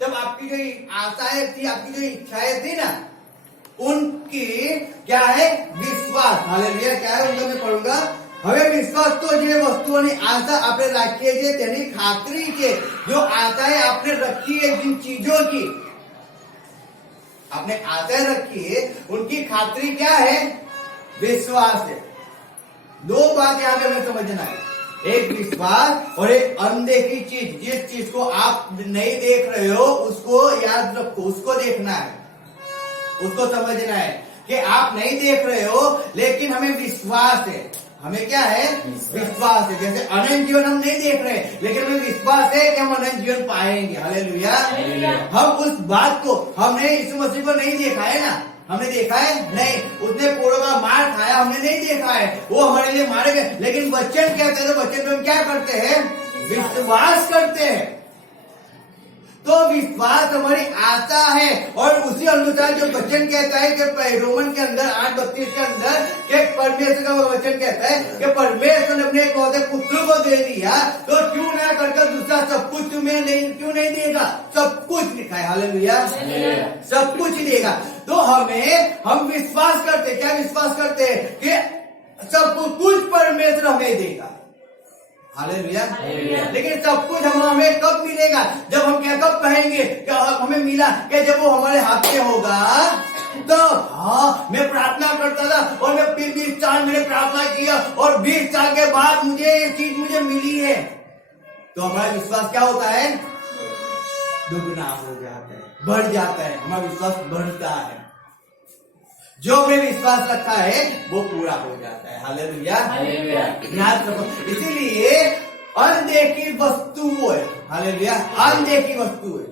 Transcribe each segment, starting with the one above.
तब आपकी जो आशाएं थी, आपकी जो इच्छाएं थी ना, उनकी क्या है? विश्वास। हालेलुया। क्या है उनका? मैं पढ़ूंगा। હવે વિશ્વાસ તો જે વસ્તુઓની આશા આપણે રાખીએ છીએ તેની ખાતરી છે। जो आशाएं आपने रखी है, जिन चीजों की आपने आशाएं रखी है, उनकी खातरी क्या है? विश्वास है। दो बात यहाँ पे हमें समझना है, एक विश्वास और एक अनदेखी चीज। जिस चीज को आप नहीं देख रहे हो उसको याद रखो, उसको देखना है, उसको समझना है कि आप नहीं देख रहे हो लेकिन हमें विश्वास है। हमें क्या है? विश्वास है। जैसे अनंत जीवन हम नहीं देख रहे लेकिन हमें विश्वास है कि हम अनंत जीवन पाएंगे। हालेलुया। हम उस बात को, हमने यीशु मसीह को नहीं देखा है ना, हमने देखा है नहीं, उसने कोड़ों का मार खाया, हमने नहीं देखा है, वो हमारे लिए मारे गए, लेकिन वचन कहते हैं, तो वचन में हम क्या करते हैं? विश्वास करते हैं। तो विश्वास हमारी आशा है। और उसी अनुसार जो वचन कहता है कि रोमन के अंदर 8:32 के अंदर कि परमेश्वर का वचन कहता है कि परमेश्वर ने अपने एक पुत्र को दे दिया, तो क्यों ना करके दूसरा सब कुछ तुम्हें नहीं, क्यों नहीं देगा? सब कुछ लिखा है। हालेलुया। सब कुछ देगा। तो हम विश्वास करते, क्या विश्वास करते हैं? कि सब कुछ परमेश्वर हमें देगा। हालेलुया। लेकिन सब कुछ हमें कब मिलेगा? जब हम क्या, कब कहेंगे कि हमें मिला? कि जब वो हमारे हाथ में होगा। तो हाँ, मैं प्रार्थना करता था और मैं 20 साल मैंने प्रार्थना किया और 20 साल के बाद मुझे ये चीज मुझे मिली है, तो हमारा विश्वास क्या होता है? दुगना हो जाता है, बढ़ जाता है, हमारा विश्वास बढ़ता है। जो हमने विश्वास रखा है वो पूरा हो जाता है। हालेलुया। इसीलिए अनदेखी वस्तु है। हालेलुया। अनदेखी वस्तु है।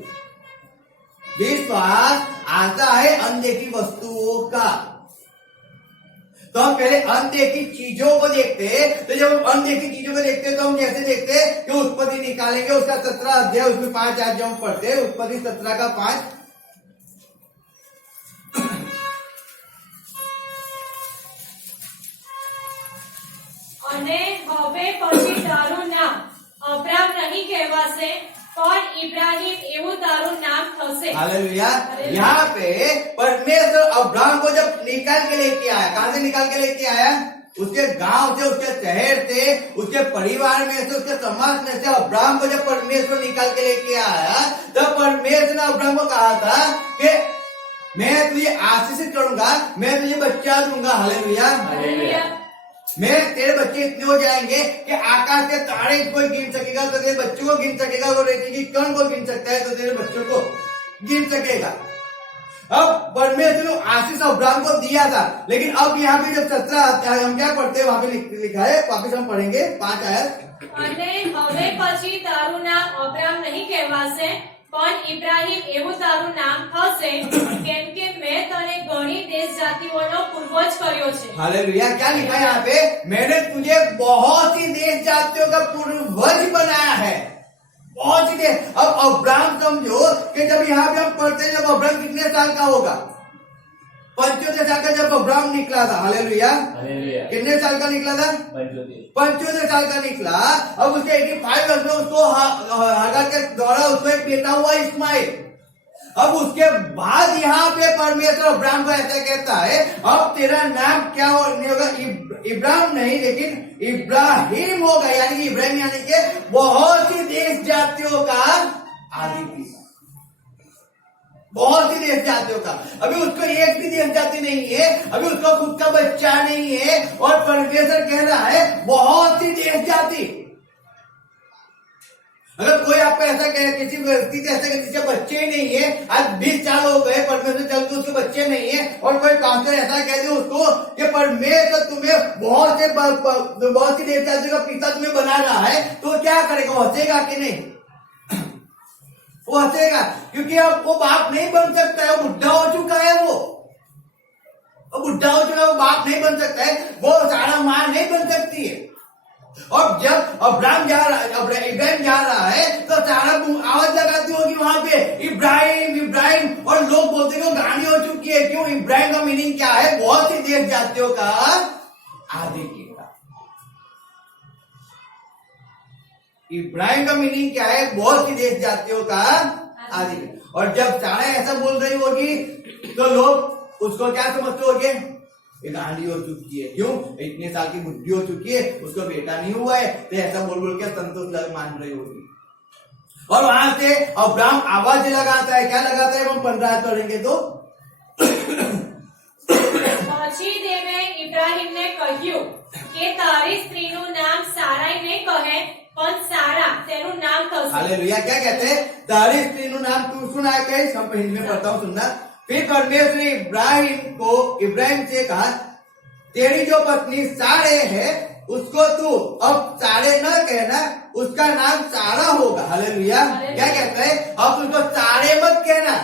विश्वास आता है अनदेखी वस्तुओं का। तो हम पहले अनदेखी चीजों को देखते हैं। तो जब हम अनदेखी चीजों को देखते हैं तो हम कैसे देखते हैं? कि उत्पत्ति निकालेंगे, उसका 17 अध्याय, उसमें 5 आज हम पढ़ते हैं। उत्पत्ति 17 का 5। અને હવે પછી તારું નામ અબ્રામ નહીં કહેવાશે પણ ઇબ્રાહીમ એવું તારું નામ થશે। हालेलुया। यहाँ पे परमेश्वर अब्राहम को जब निकाल के लेके आया, कहां से निकाल के लेके आया? उसके गांव से, उसके शहर से, उसके परिवार में से, उसके समाज में से अब्राहम को जब परमेश्वर निकाल के लेके आया, तब परमेश्वर ने अब्राहम को कहा था कि मैं तुझे आशीषित करूंगा, मैं तुझे बच्चा दूंगा। हालेलुया। मैं तेरे बच्चे इतने हो जाएंगे कि आकाश के तारे कोई गिन सकेगा तो तेरे बच्चों को गिन सकेगा, वो रेती की कण को गिन सकता है तो तेरे बच्चों को गिन सकेगा। अब परमेश्वर ने आशीष अब्राहम को दिया था, लेकिन अब यहाँ पे जब 17 अध्याय हम क्या पढ़ते हैं, वहां पे लिखा है, वापिस हम पढ़ेंगे 5 आयत। અને હવે પછી તારું નામ અબ્રામ નહીં કહેવાશે પણ ઇબ્રાહીમ એવું તારું નામ થશે કેમ કે मैं तने घणी देश जातिओनो पूर्वज कर्यो छे। हालेलुया। क्या लिखा है यहाँ पे? मैंने तुझे बहुत ही देश जातियों का पूर्वज बनाया है। बहुत ही देश। अब अब्राहम समझो कि जब यहाँ पे हम पढ़ते हैं, जब अब्राहम कितने साल का होगा? 75 साल का जब अब्राहम निकला था। हालेलुया। कितने साल का निकला था? 75 साल का निकला। अब उसके 85 वर्ष में उसको हागार के द्वारा उसको एक बेटा हुआ इस्माइल। अब उसके बाद यहाँ पे परमेश्वर अब्राहम को ऐसा कहता है, अब तेरा नाम क्या होगा? इब्राहिम नहीं लेकिन इब्राहिम होगा, यानी कि इब्राहिम यानी कि बहुत सी देश जातियों का आदि पिता, बहुत सी देश जातियों का। अभी उसको एक भी देश जाति नहीं है, अभी उसको खुद का बच्चा नहीं है, और परमेश्वर कह रहा है बहुत सी देश जाति। अगर कोई आपको ऐसा कहे, किसी व्यक्ति से ऐसा कहे जिसके बच्चे ही नहीं है, आज 20 साल हो गए परमेश्वर चल के उसके बच्चे नहीं है, और कोई पास्टर ऐसा कह दे उसको कि परमेश्वर तुम्हें बहुत सी देश जातियों का पिता तुम्हें बना रहा है, तो क्या करेगा? वो हंसेगा कि नहीं? वो हंसेगा, क्योंकि अब वो बाप नहीं बन सकता है, वो बुढ़ा हो चुका है। वो बुढ़ा हो चुका है, वो बाप नहीं बन सकता है, वो सारा मां नहीं बन सकती है। और जब इब्राहिम जा रहा है तो सारा आवाज लगाती होगी वहां पे, इब्राहिम इब्राहिम, और लोग बोलते हैं गाड़ी हो चुकी है। क्यों? इब्राहिम का मीनिंग क्या है? बहुत सी देश जातियों का आदि पिता। इब्राहिम का मीनिंग क्या है? बहुत सी देश जातियों का आदि में। और जब सारा ऐसा बोल रही होगी तो लोग उसको क्या समझते होंगे, ये गांडी हो चुकी है, क्यों, इतने साल की बुद्धि हो चुकी है, उसको बेटा नहीं हुआ है, तो ऐसा बोल बोल के संतोष मान रही होगी। और वहां से अब्राहम आवाज लगाता है, क्या लगाता है, हम 15 पढ़ेंगे तो પછી દેવે ઇબ્રાહીમને કહ્યું કે તારી સ્ત્રીનું નામ સારાઈ નહીં કહે પણ સારા તેનું નામ થશે। हालेलुया। क्या कहते हैं, तारी स्त्री नु नाम तू सुना है, हम हिंदी में पढ़ता हूँ, सुनना। फिर परमेश्वर ने इब्राहिम से कहा, तेरी जो पत्नी सारे है उसको तू अब सारे न कहना, उसका नाम सारा होगा। हालेलुया। क्या कहता है, अब उसको सारे मत कहना,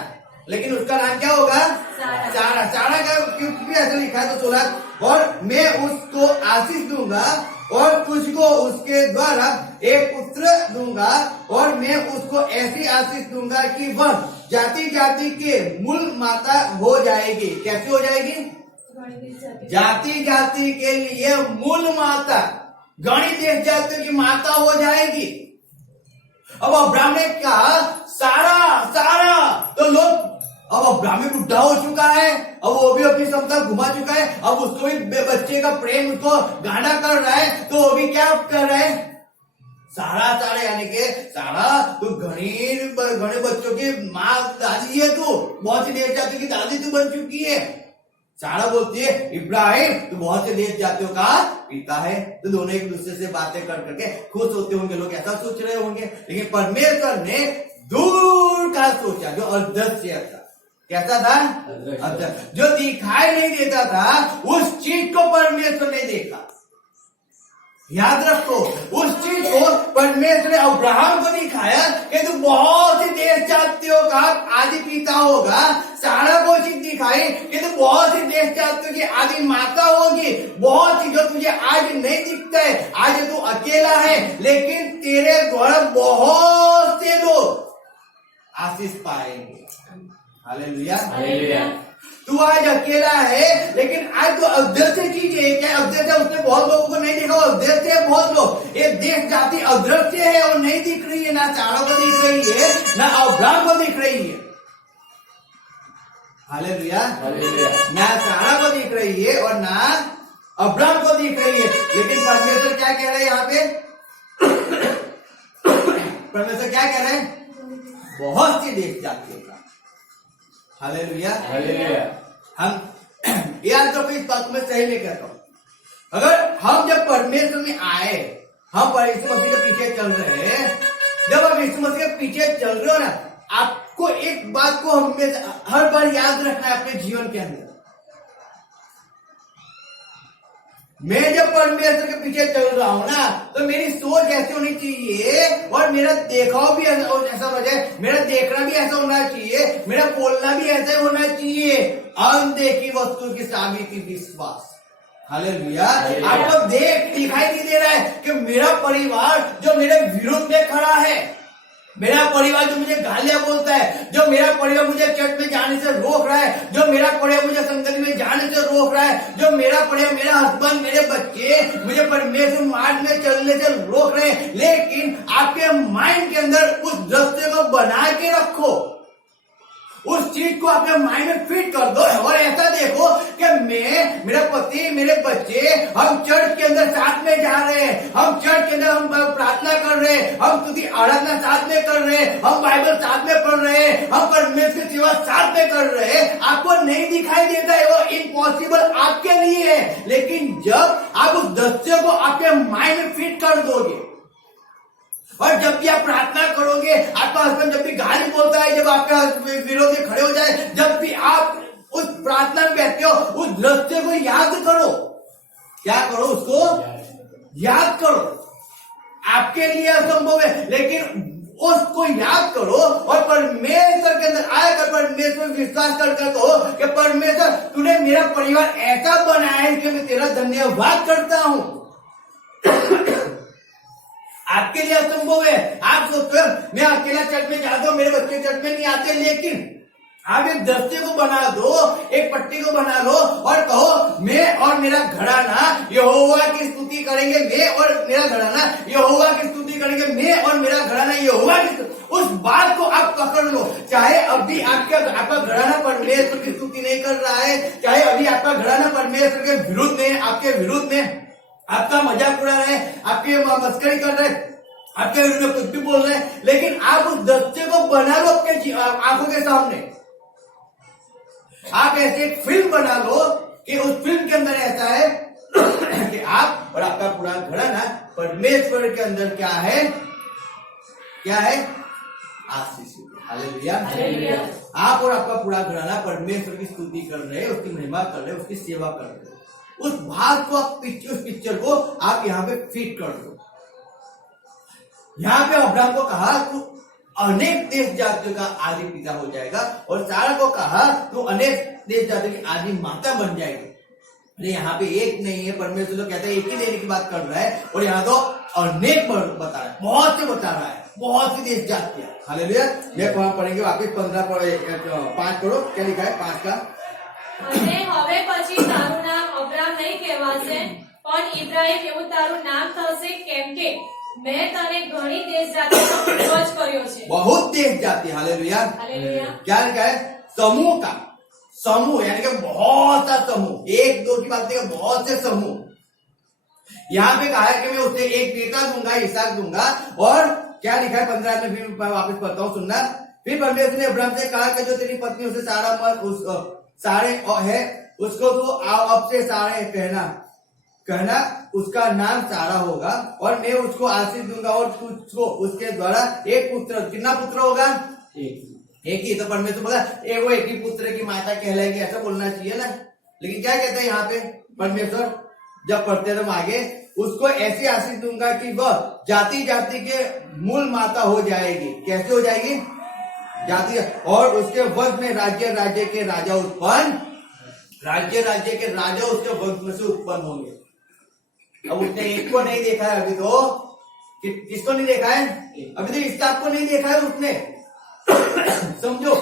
लेकिन उसका नाम क्या होगा, सारा। सारा का क्योंकि ऐसा लिखा है तो 16, और मैं उसको आशीष दूंगा और तुझको उसके द्वारा एक पुत्र दूंगा, और मैं उसको ऐसी आशीष दूंगा कि वह जाति जाति के मूल माता हो जाएगी। कैसे हो जाएगी, जाति जाति के लिए मूल माता, गणित देश जातियों की माता हो जाएगी। अब अब्राहम ने कहा सारा सारा, तो लोग, अब अब्राहम बुढ़ा हो चुका है, अब वो भी अपनी क्षमता घुमा चुका है, अब उसको भी बच्चे का प्रेम उसको गाना कर रहा है, तो वो भी क्या कर रहे हैं, सारा सारा, यानी कि सारा तू घने बच्चों की माँ दादी है, तू बहुत सी देश जातियों की दादी तू बन चुकी है। सारा बोलती है इब्राहिम तू बहुत से देश जातियों का पिता है। तो दोनों एक दूसरे से बातें कर करके खुश होते होंगे, लोग ऐसा सोच रहे होंगे, लेकिन परमेश्वर ने दूर का सोचा, जो अदृश्य था। कैसा था, अदृश्य, जो दिखाई नहीं देता था, उस चीज को परमेश्वर ने देखा। याद रखो, उस चीज को परमेश्वर ने अब्राहम को दिखाया कि तू बहुत सी देश जातियों का आदि पिता होगा। सारा को चीज दिखाई कि तू बहुत सी देश जातियों की आदि माता होगी। बहुत सी जो तुझे आज नहीं दिखता है, आज तू अकेला है, लेकिन तेरे द्वारा बहुत से लोग आशीष पाएंगे। Hallelujah, hallelujah. तू आज अकेला है, लेकिन आज तो अदृश्य चीज है। क्या अदृश्य है, उसने बहुत लोगों को नहीं देखा, अदृश्य है बहुत लोग। ये देश जाति अदृश्य है और नहीं दिख रही है, ना सारा को दिख रही है, ना अब्राहम को दिख रही है। Hallelujah, hallelujah. ना सारा को दिख रही है और ना अब्राहम को दिख रही है, लेकिन परमेश्वर क्या कह रहे हैं यहाँ पे, परमेश्वर क्या कह रहे हैं, बहुत सी देश जातियों का। Hallelujah, hallelujah. हम यार तो इस बात में सही नहीं कहता हूं, अगर हम जब परमेश्वर में आए, हम यीशु मसीह के पीछे चल रहे हैं, जब आप यीशु मसीह के पीछे चल रहे हो ना, आपको एक बात को हमेशा हर बार याद रखना है अपने जीवन के अंदर। मैं जब परमेश्वर के पीछे चल रहा हूं ना, तो मेरी सोच ऐसी होनी चाहिए और मेरा देखाव भी ऐसा होना चाहिए, मेरा देखना भी ऐसा होना चाहिए, मेरा बोलना भी ऐसा होना चाहिए। अनदेखी वस्तु की साबिती विश्वास। हालेलुया। आपको दिखाई नहीं दे रहा है कि मेरा परिवार जो मेरे विरोध में खड़ा है, मेरा परिवार जो मुझे गालियां बोलता है, जो मेरा परिवार मुझे चर्च में जाने से रोक रहा है, जो मेरा परिवार मुझे संगति में जाने से रोक रहा है, जो मेरा परिवार, मेरा हस्बैंड, मेरे बच्चे मुझे परमेश्वर मार्ग में चलने से रोक रहे हैं, लेकिन आपके माइंड के अंदर उस दृश्य को बना के रखो, उस चीज को अपने माइंड में फिट कर दो और ऐसा देखो कि मैं, मेरा पति, मेरे बच्चे, हम चर्च के अंदर साथ में जा रहे हैं, हम चर्च के अंदर हम प्रार्थना कर रहे हैं, हम तुझी आराधना साथ में कर रहे हैं, हम बाइबल साथ में पढ़ रहे हैं, हम परमेश्वर की सेवा साथ में कर रहे हैं। आपको नहीं दिखाई देता है, वो इम्पॉसिबल आपके लिए है, लेकिन जब आप उस दृश्य को आपके माइंड में फिट कर दोगे और जब भी आप प्रार्थना करोगे, आपका हस्बैंड जब भी गाली बोलता है, जब आपका विरोधी खड़े हो जाए, जब भी आप उस प्रार्थना में बैठते हो, उस दृश्य को याद करो। क्या करो, उसको याद करो। आपके लिए असंभव है, लेकिन उसको याद करो और परमेश्वर के अंदर आकर परमेश्वर विश्वास करके कहो कि परमेश्वर तूने मेरा परिवार ऐसा बनाया है कि मैं तेरा धन्यवाद करता हूं। आपके लिए असंभव है। आप सोचते हो मैं अकेला चर्च में जाता हूं, मेरे बच्चे चर्च में नहीं आते, लेकिन आप एक दस्ते को बना दो, एक पट्टी को बना लो और कहो मैं और मेरा घराना यहोवा की स्तुति करेंगे, मैं और मेरा घराना यहोवा की स्तुति करेंगे, मैं और मेरा घराना यहोवा की। उस बात को आप पकड़ लो। चाहे अभी आपका घराना परमेश्वर की स्तुति नहीं कर रहा है, चाहे अभी आपका घराना परमेश्वर के विरुद्ध में, आपके विरुद्ध में आपका मजाक उड़ा रहे हैं, आपकी मस्करी कर रहे हैं, आपके विरुद्ध में कुछ भी बोल रहे हैं, लेकिन आप उस दस्ते को बना लो अपने आंखों के सामने। आप ऐसे एक फिल्म बना लो कि उस फिल्म के अंदर ऐसा है कि आप और आपका पूरा घराना परमेश्वर के अंदर क्या है, क्या है, आशीष। हालेलुया। आप और आपका पूरा घराना परमेश्वर की स्तुति कर रहे हैं, उसकी महिमा कर रहे हैं, उसकी सेवा कर रहे हैं। उस भाग को आप उस पिक्चर को आप यहाँ पे फिट कर दो। यहाँ पे अब्राहम को कहा तू अनेक देश जातियों का आदि पिता हो जाएगा, और सारा को कहा तू अनेक देश जातियों की आदि माता बन जाएगी। अरे यहाँ पे एक नहीं है, परमेश्वर तो कहता है एक ही देने की बात कर रहा है, और यहाँ तो अनेक बता रहा है, बहुत से बता रहा है, बहुत सी देश जातियां। हालेलुया। मैं पढ़ेंगे वापिस 5 पढ़ो, क्या लिखा है 5 का। અને હવે પછી તારું નામ અબ્રામ નહીં કહેવાશે પણ ઇબ્રાહીમ એવું તારું નામ થશે, કેમ કે मैं तने घणी देश जातिनो पूर्वज कर्यो छे। बहुत देश जाति। हालेलुया। हालेलुया। क्या लिखा है, समूह का, समूह यानी कि बहुत सा समूह, एक दो की बात नहीं, बहुत से समूह। यहाँ पे कहा है कि मैं उसे एक बेटा दूंगा, इसहाक दूंगा, और क्या लिखा है 15 में, फिर मैं वापस पढ़ता हूँ, सुनना। फिर परमेश्वर ने अब्राहम से कहा कि जो तेरी पत्नी उसे सारा मत सारे है उसको तू अब से सारे कहना उसका नाम सारा होगा, और मैं उसको आशीष दूंगा, और तुझको उसके द्वारा एक पुत्र, कितना पुत्र होगा, एक ही। तो परमेश्वर बोला वो एक ही पुत्र की माता कहलाएगी, ऐसा बोलना चाहिए ना। लेकिन क्या कहते हैं यहाँ पे परमेश्वर, जब पढ़ते तुम आगे, उसको ऐसी आशीष दूंगा कि वह जाति जाति के मूल माता हो जाएगी। कैसे हो जाएगी, जाति, और उसके वंश में राज्य राज्य के राजा उत्पन्न, राज्य राज्य के राजा उसके वंश में से उत्पन्न होंगे। अब उसने एक को नहीं देखा है अभी तो, किसको नहीं देखा है अभी तो, इसहाक को नहीं देखा है उसने समझो,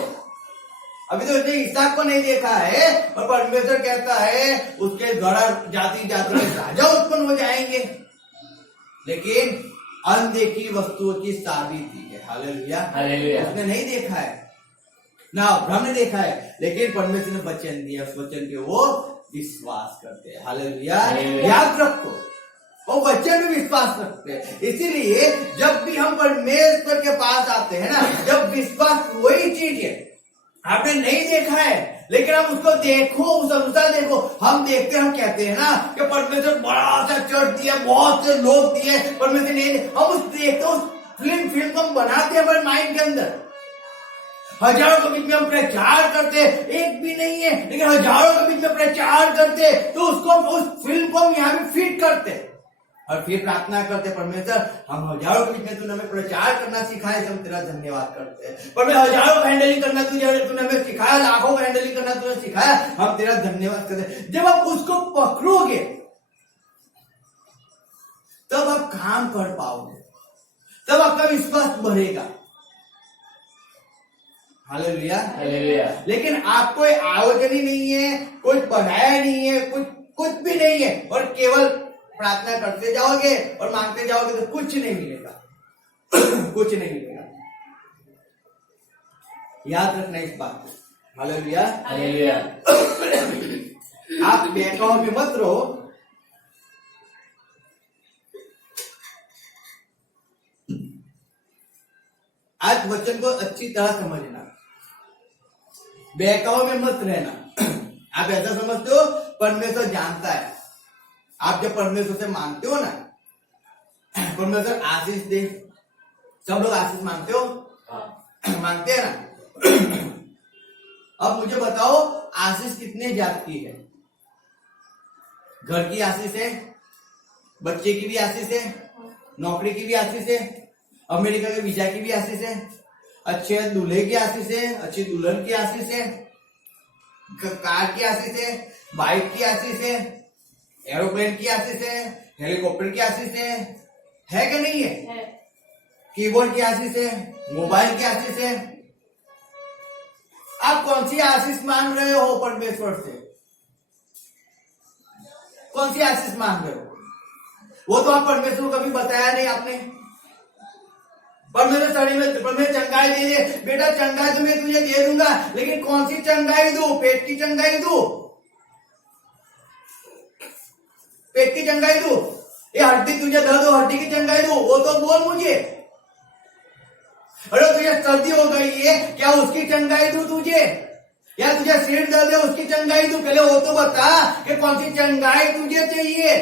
अभी तो उसने इसहाक को नहीं देखा है, और परमेश्वर कहता है उसके द्वारा जाति जाति में राजा उत्पन्न हो जाएंगे। लेकिन अनदेखी वस्तुओं की साबिती है। हालेलुया। उसने नहीं देखा है ना, अब्राहम ने देखा है, लेकिन परमेश्वर ने वचन दिया, उस वचन के वो विश्वास करते हैं। हालेलुया। याद रखो, वो वचन में विश्वास रखते हैं। इसीलिए जब भी हम परमेश्वर के पास आते हैं ना, जब विश्वास वही चीज है, आपने नहीं देखा है लेकिन आप उसको देखो, उस अनुसार देखो। हम देखते, हम कहते हैं ना कि परमेश्वर बड़ा सा चर्च दिया, बहुत से लोग दिए, परमेश्वर नहीं, हम उस देखते, उस फिल्म को हम बनाते हैं हमारे माइंड के अंदर। हजारों के बीच में हम प्रचार करते, एक भी नहीं है लेकिन हजारों के बीच में प्रचार करते, तो उसको उस फिल्म को हम यहाँ पे फिट करते, और फिर प्रार्थना करते, परमेश्वर हम हजारों के बीच में तूने हमें प्रचार करना सिखाया, हम तेरा धन्यवाद करते हैं। पर मैं हजारों को हैंडलिंग करना तूने हमें सिखाया, लाखों को हैंडलिंग करना तूने सिखाया, हम तेरा धन्यवाद करते हैं। जब आप उसको पकड़ोगे तब आप काम कर पाओगे, तब आपका विश्वास बढ़ेगा। हालेलुया। लेकिन आपको आयोजन ही नहीं है, कुछ बनाया नहीं है, कुछ भी नहीं है, और केवल प्रार्थना करते जाओगे और मांगते जाओगे तो कुछ नहीं मिलेगा कुछ नहीं मिलेगा। याद रखना इस बात को। हालेलुया। आप बहकाव में मत रहो। आज वचन को अच्छी तरह समझना, बहकाव में मत रहना। आप ऐसा समझते हो परमेश्वर जानता है, आप जब परमेश्वर से मांगते हो ना, परमेश्वर आशीष दे, सब लोग आशीष मांगते हो, मांगते हैं ना। अब मुझे बताओ आशीष कितने जात की है? घर की आशीष है, बच्चे की भी आशीष है, नौकरी की भी आशीष है, अमेरिका के वीजा की भी आशीष है, अच्छे दूल्हे की आशीष है, अच्छी दुल्हन की आशीष है, कार की आशीष है, बाइक की आशीष है, एरोप्लेन की आशीष है, हेलीकॉप्टर की आशीष है कि नहीं है? कीबोर्ड की आशीष है, मोबाइल की आशीष है, आप कौन सी आशीष मांग रहे हो परमेश्वर से? कौन सी आशीष मांग रहे हो? वो तो आप परमेश्वर को कभी बताया नहीं आपने। परमेश्वर चंगाई दे दे, बेटा चंगाई तो मैं तुझे दे दूंगा, लेकिन कौन सी चंगाई दूं? पेट की चंगाई दूं? पेट की चंगाई दूं? ये हड्डी तुझे दर्द हो, हड्डी की चंगाई दूं? वो तो बोल मुझे। अरे तुझे सर्दी हो गई है, क्या उसकी चंगाई दूं तुझे? या तुझे सिर दर्द है, उसकी चंगाई दूं? पहले वो तो बता कि कौन सी चंगाई तुझे चाहिए।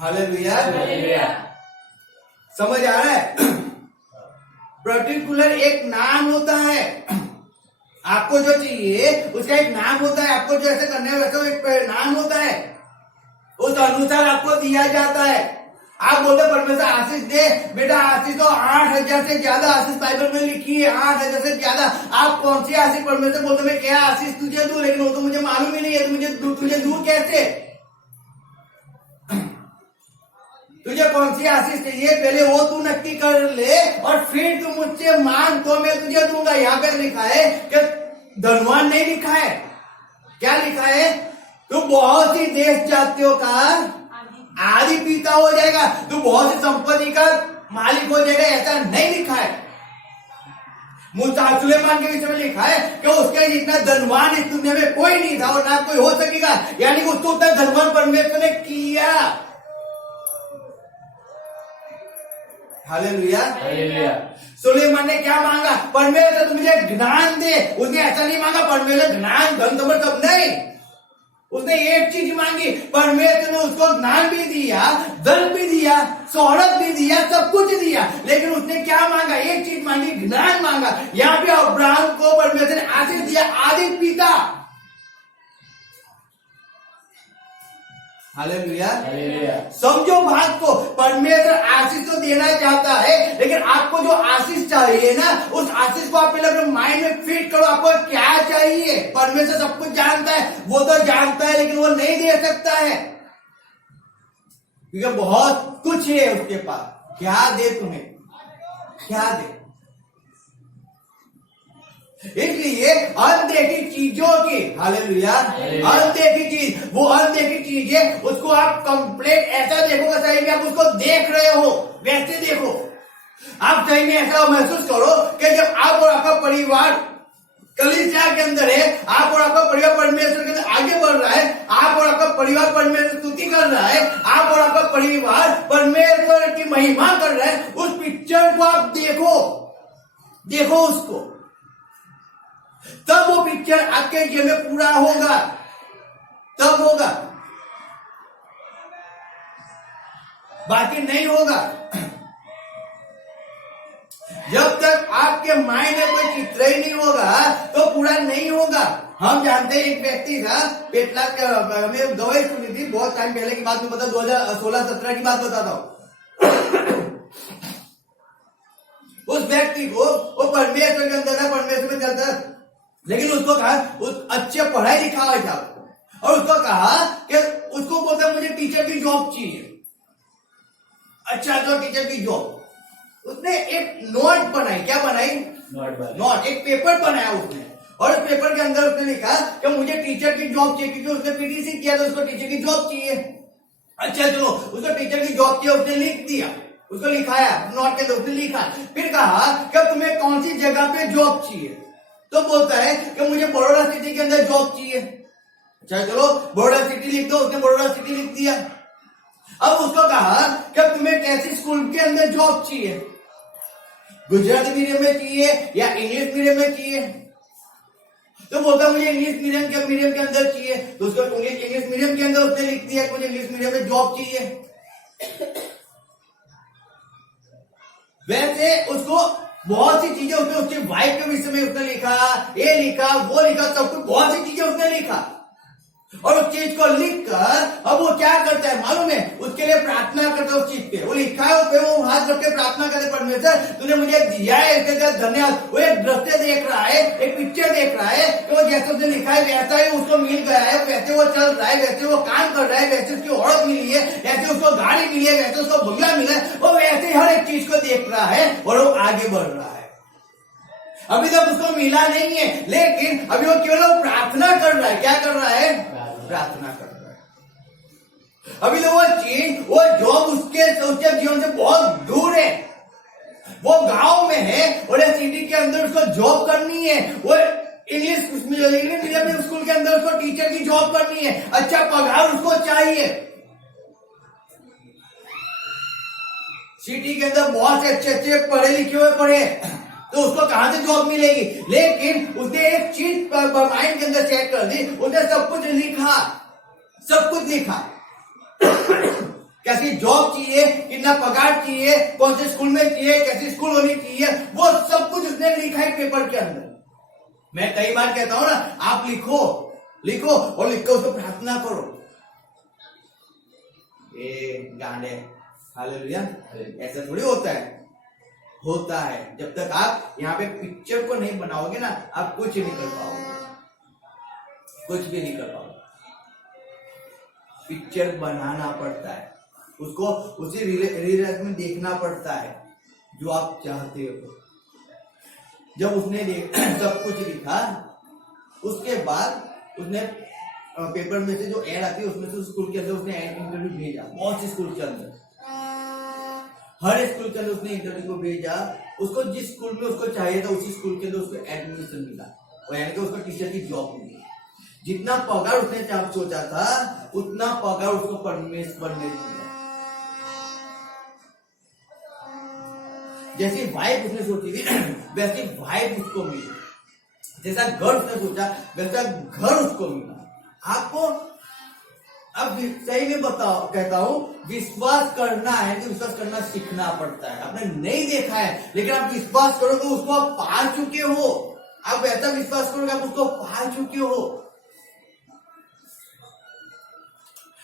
हालेलुया। समझ आ रहा है? पर्टिकुलर एक नाम होता है। आपको जो चाहिए उसका एक नाम होता है। आपको जो ऐसे करना है वैसा एक नाम होता है, उस अनुसार आपको दिया जाता है। आप बोलते परमेश्वर आशीष दे, बेटा आशीष तो 8,000 से ज्यादा आशीष बाइबल में लिखी है, 8,000 से ज्यादा। आप कौन सी आशीष परमेश्वर बोलते मैं क्या आशीष तुझे दूं, लेकिन वो तो मुझे मालूम ही नहीं है, तुझे दूं कैसे? तुझे कौन सी आशीष चाहिए पहले वो तू नक्की कर ले, और फिर तू मुझसे मांग तो मैं तुझे दूंगा। यहाँ पे लिखा है कि धनवान नहीं लिखा है, क्या लिखा है? तू बहुत सी देश जातियों का आदि पिता हो जाएगा, तू बहुत सी संपत्ति का मालिक हो जाएगा, ऐसा नहीं लिखा है। मूसा सुलेमान के विषय में लिखा है कि उसके जितना धनवान इस दुनिया में कोई नहीं था और ना कोई हो सकेगा, यानी उसको उतना धनवान परमेश्वर ने किया। हालेलुया। सुलेमान ने क्या मांगा? परमेश्वर तू मुझे ज्ञान दे। उसने ऐसा नहीं मांगा परमेश्वर ज्ञान धन दौलत सब नहीं, उसने एक चीज मांगी। परमेश्वर ने उसको ज्ञान भी दिया, धन भी दिया, शोहरत भी दिया, सब कुछ दिया, लेकिन उसने क्या मांगा? एक चीज मांगी, ज्ञान मांगा। यहाँ पे अब्राहम को परमेश्वर ने आशीष दिया, आदि पिता। हालेलुया। समझो बात को, परमेश्वर आशीष तो देना चाहता है, लेकिन आपको जो आशीष चाहिए ना, उस आशीष को आप पहले अपने माइंड में फिट करो। आपको क्या चाहिए? परमेश्वर सब कुछ जानता है, वो तो जानता है, लेकिन वो नहीं दे सकता है क्योंकि बहुत कुछ है उसके पास। क्या दे तुम्हें? क्या दे? इसलिए अनदेखी चीजों की, हालेलुया, अनदेखी चीज, वो अनदेखी चीज है, उसको आप कंप्लीट ऐसा देखोगे सही में आप उसको देख रहे हो, वैसे देखो। आप सही में ऐसा महसूस करो कि जब आप और आपका परिवार कलीसिया के अंदर है, आप और आपका परिवार परमेश्वर के अंदर आगे बढ़ रहा है, आप और आपका परिवार परमेश्वर स्तुति कर रहा है, आप और आपका परिवार परमेश्वर की महिमा कर रहा है, उस पिक्चर को आप देखो उसको, तब वो पिक्चर आपके जीवन में पूरा होगा, तब होगा, बाकी नहीं होगा। जब तक आपके माइंड में कोई चित्र ही नहीं होगा तो पूरा नहीं होगा। हम जानते हैं एक व्यक्ति था, पेटला का, मैं दवाई सुनी थी बहुत टाइम पहले की बात, में पता 2016-17 की बात बताता हूँ। उस व्यक्ति को वो परमेश्वर के अंदर था, परमेश्वर में चलता, लेकिन उसको कहा उस अच्छे पढ़ाई लिखा हुआ था, और उसको कहा कि उसको बोलता मुझे टीचर की जॉब चाहिए, अच्छा जो टीचर की जॉब। उसने एक नोट बनाई, क्या बनाई? नोट, एक पेपर बनाया उसने, और उस पेपर के अंदर उसने लिखा कि मुझे टीचर की जॉब चाहिए, क्योंकि उसने पीटीसी किया तो उसको टीचर की जॉब चाहिए। अच्छा चलो उसको टीचर की जॉब चाहिए, उसने लिख दिया, उसको लिखाया नोट के अंदर, उसने लिखा। फिर कहा कि तुम्हें कौन सी जगह पे जॉब चाहिए, तो बोलता है कि मुझे बड़ौदा सिटी के अंदर जॉब चाहिए। अच्छा चलो बड़ौदा सिटी लिख दो, उसने बड़ौदा सिटी लिख दिया। अब उसको कहा कि तुम्हें कैसी स्कूल के अंदर जॉब चाहिए, गुजराती मीडियम में चाहिए या इंग्लिश मीडियम में चाहिए, तो बोलता मुझे इंग्लिश मीडियम के अंदर चाहिए, तो उसको इंग्लिश मीडियम के अंदर उसने लिख दिया, मुझे इंग्लिश मीडियम में जॉब चाहिए। वैसे उसको बहुत सी चीजें उसके वाइफ के विषय में उसने लिखा, ये लिखा, वो लिखा, सब कुछ बहुत सी चीजें उसने लिखा, और उस चीज को लिखकर अब वो क्या करता है मालूम है? उसके लिए प्रार्थना करता है। उस चीज पे वो लिखा है, उस पे वो हाथ रख के प्रार्थना करते, परमेश्वर तूने मुझे दिया है, इसके लिए धन्यवाद। वो एक दृश्य देख रहा है, एक पिक्चर देख रहा है कि वो जैसे उसने लिखा है वैसा ही उसको मिल गया है, वैसे वो चल रहा है, वैसे वो काम कर रहा है, वैसे उसकी औरत मिली है, वैसे उसको गाड़ी मिली है, वैसे उसको बंगला मिला है, वो वैसे हर एक चीज को देख रहा है और वो आगे बढ़ रहा है। अभी तक उसको मिला नहीं है, लेकिन अभी वो केवल प्रार्थना कर रहा है। क्या कर रहा है? प्रार्थना कर रहा है। अभी तो वो चीज, वो जॉब उसके जीवन से बहुत दूर है। वो गांव में है और सिटी के अंदर उसको जॉब करनी है। वो इंग्लिश मीडियम स्कूल के अंदर उसको टीचर की जॉब करनी है। अच्छा पगार उसको चाहिए। सिटी के अंदर बहुत से अच्छे पढ़े लिखे हुए पढ़े, तो उसको कहां से जॉब मिलेगी? लेकिन उसने एक चीज माइंड के अंदर चेक कर दी, उसने सब कुछ लिखा, सब कुछ लिखा। कैसी जॉब चाहिए, कितना पगार चाहिए, कौन से स्कूल में चाहिए, कैसी स्कूल होनी चाहिए, वो सब कुछ उसने लिखा है पेपर के अंदर। मैं कई बार कहता हूं ना, आप लिखो लिखो और लिख कर उसको प्रार्थना करो। ये गाने हालेलुया, ऐसा थोड़ी होता है। होता है जब तक आप यहाँ पे पिक्चर को नहीं बनाओगे ना, आप कुछ नहीं कर पाओगे, कुछ भी नहीं कर पाओगे। पिक्चर बनाना पड़ता है, उसको उसी रियलिटी में देखना पड़ता है जो आप चाहते हो। जब उसने सब कुछ लिखा, उसके बाद उसने पेपर में से जो एड आती है उसमें से स्कूल के अंदर उसने इंटरव्यू भेजा। बहुत से स्कूल के अंदर, हर स्कूल के अंदर उसने इंटरव्यू को भेजा। उसको जिस स्कूल में उसको चाहिए था उसी स्कूल के अंदर उसको एडमिशन मिला, और यानी कि उसको टीचर की जॉब मिली। जितना पगार उसने सोचा था उतना पगार उसको परमेश्वर ने दिया। जैसी वाइफ उसने सोची थी वैसी वाइफ उसको मिली, जैसा घर उसने सोचा वैसा घर उसको मिला। आपको अब सही में बताओ, कहता हूं, विश्वास करना है तो विश्वास करना सीखना पड़ता है। आपने नहीं देखा है लेकिन आप विश्वास करोगे, उसको आप पा चुके हो। आप ऐसा विश्वास करोगे आप उसको पा चुके हो।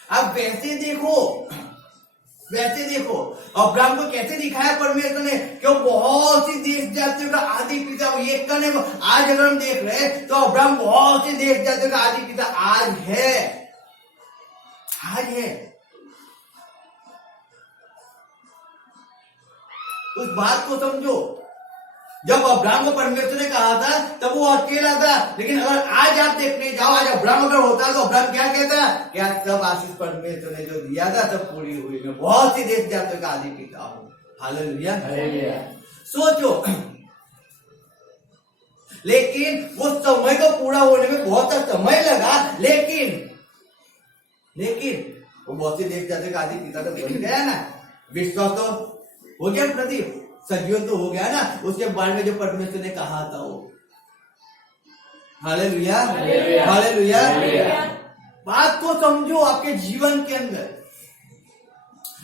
आप वैसे देखो, वैसे देखो अब्राहम को कैसे दिखाया परमेश्वर ने कि वो बहुत सी देश जातियों का आदि पिता। ये करने को आज अगर हम देख रहे हैं तो अब्राहम बहुत सी देश जातियों का आदि पिता आज है, आज है। उस बात को समझो। जब अब्राहम को परमेश्वर ने कहा था तब वो अकेला था, लेकिन अगर आज आप देखने जाओ, आज अब्राहम अगर होता तो अब्राहम क्या कहता? क्या सब आशीष परमेश्वर ने जो दिया था सब पूरी हुई, मैं बहुत सी देश जातियों का आदि पिता हूं। Hallelujah, hallelujah. सोचो, लेकिन वो समय को पूरा होने में बहुत सा समय लगा, लेकिन वो बहुत सी देश जातियों का आदि पिता तो बन गया ना। विश्वास तो हो गया, प्रदीप सजीवन तो हो गया ना उसके बारे में जो परमेश्वर ने कहा था वो। Hallelujah, hallelujah. बात को समझो आपके जीवन के अंदर।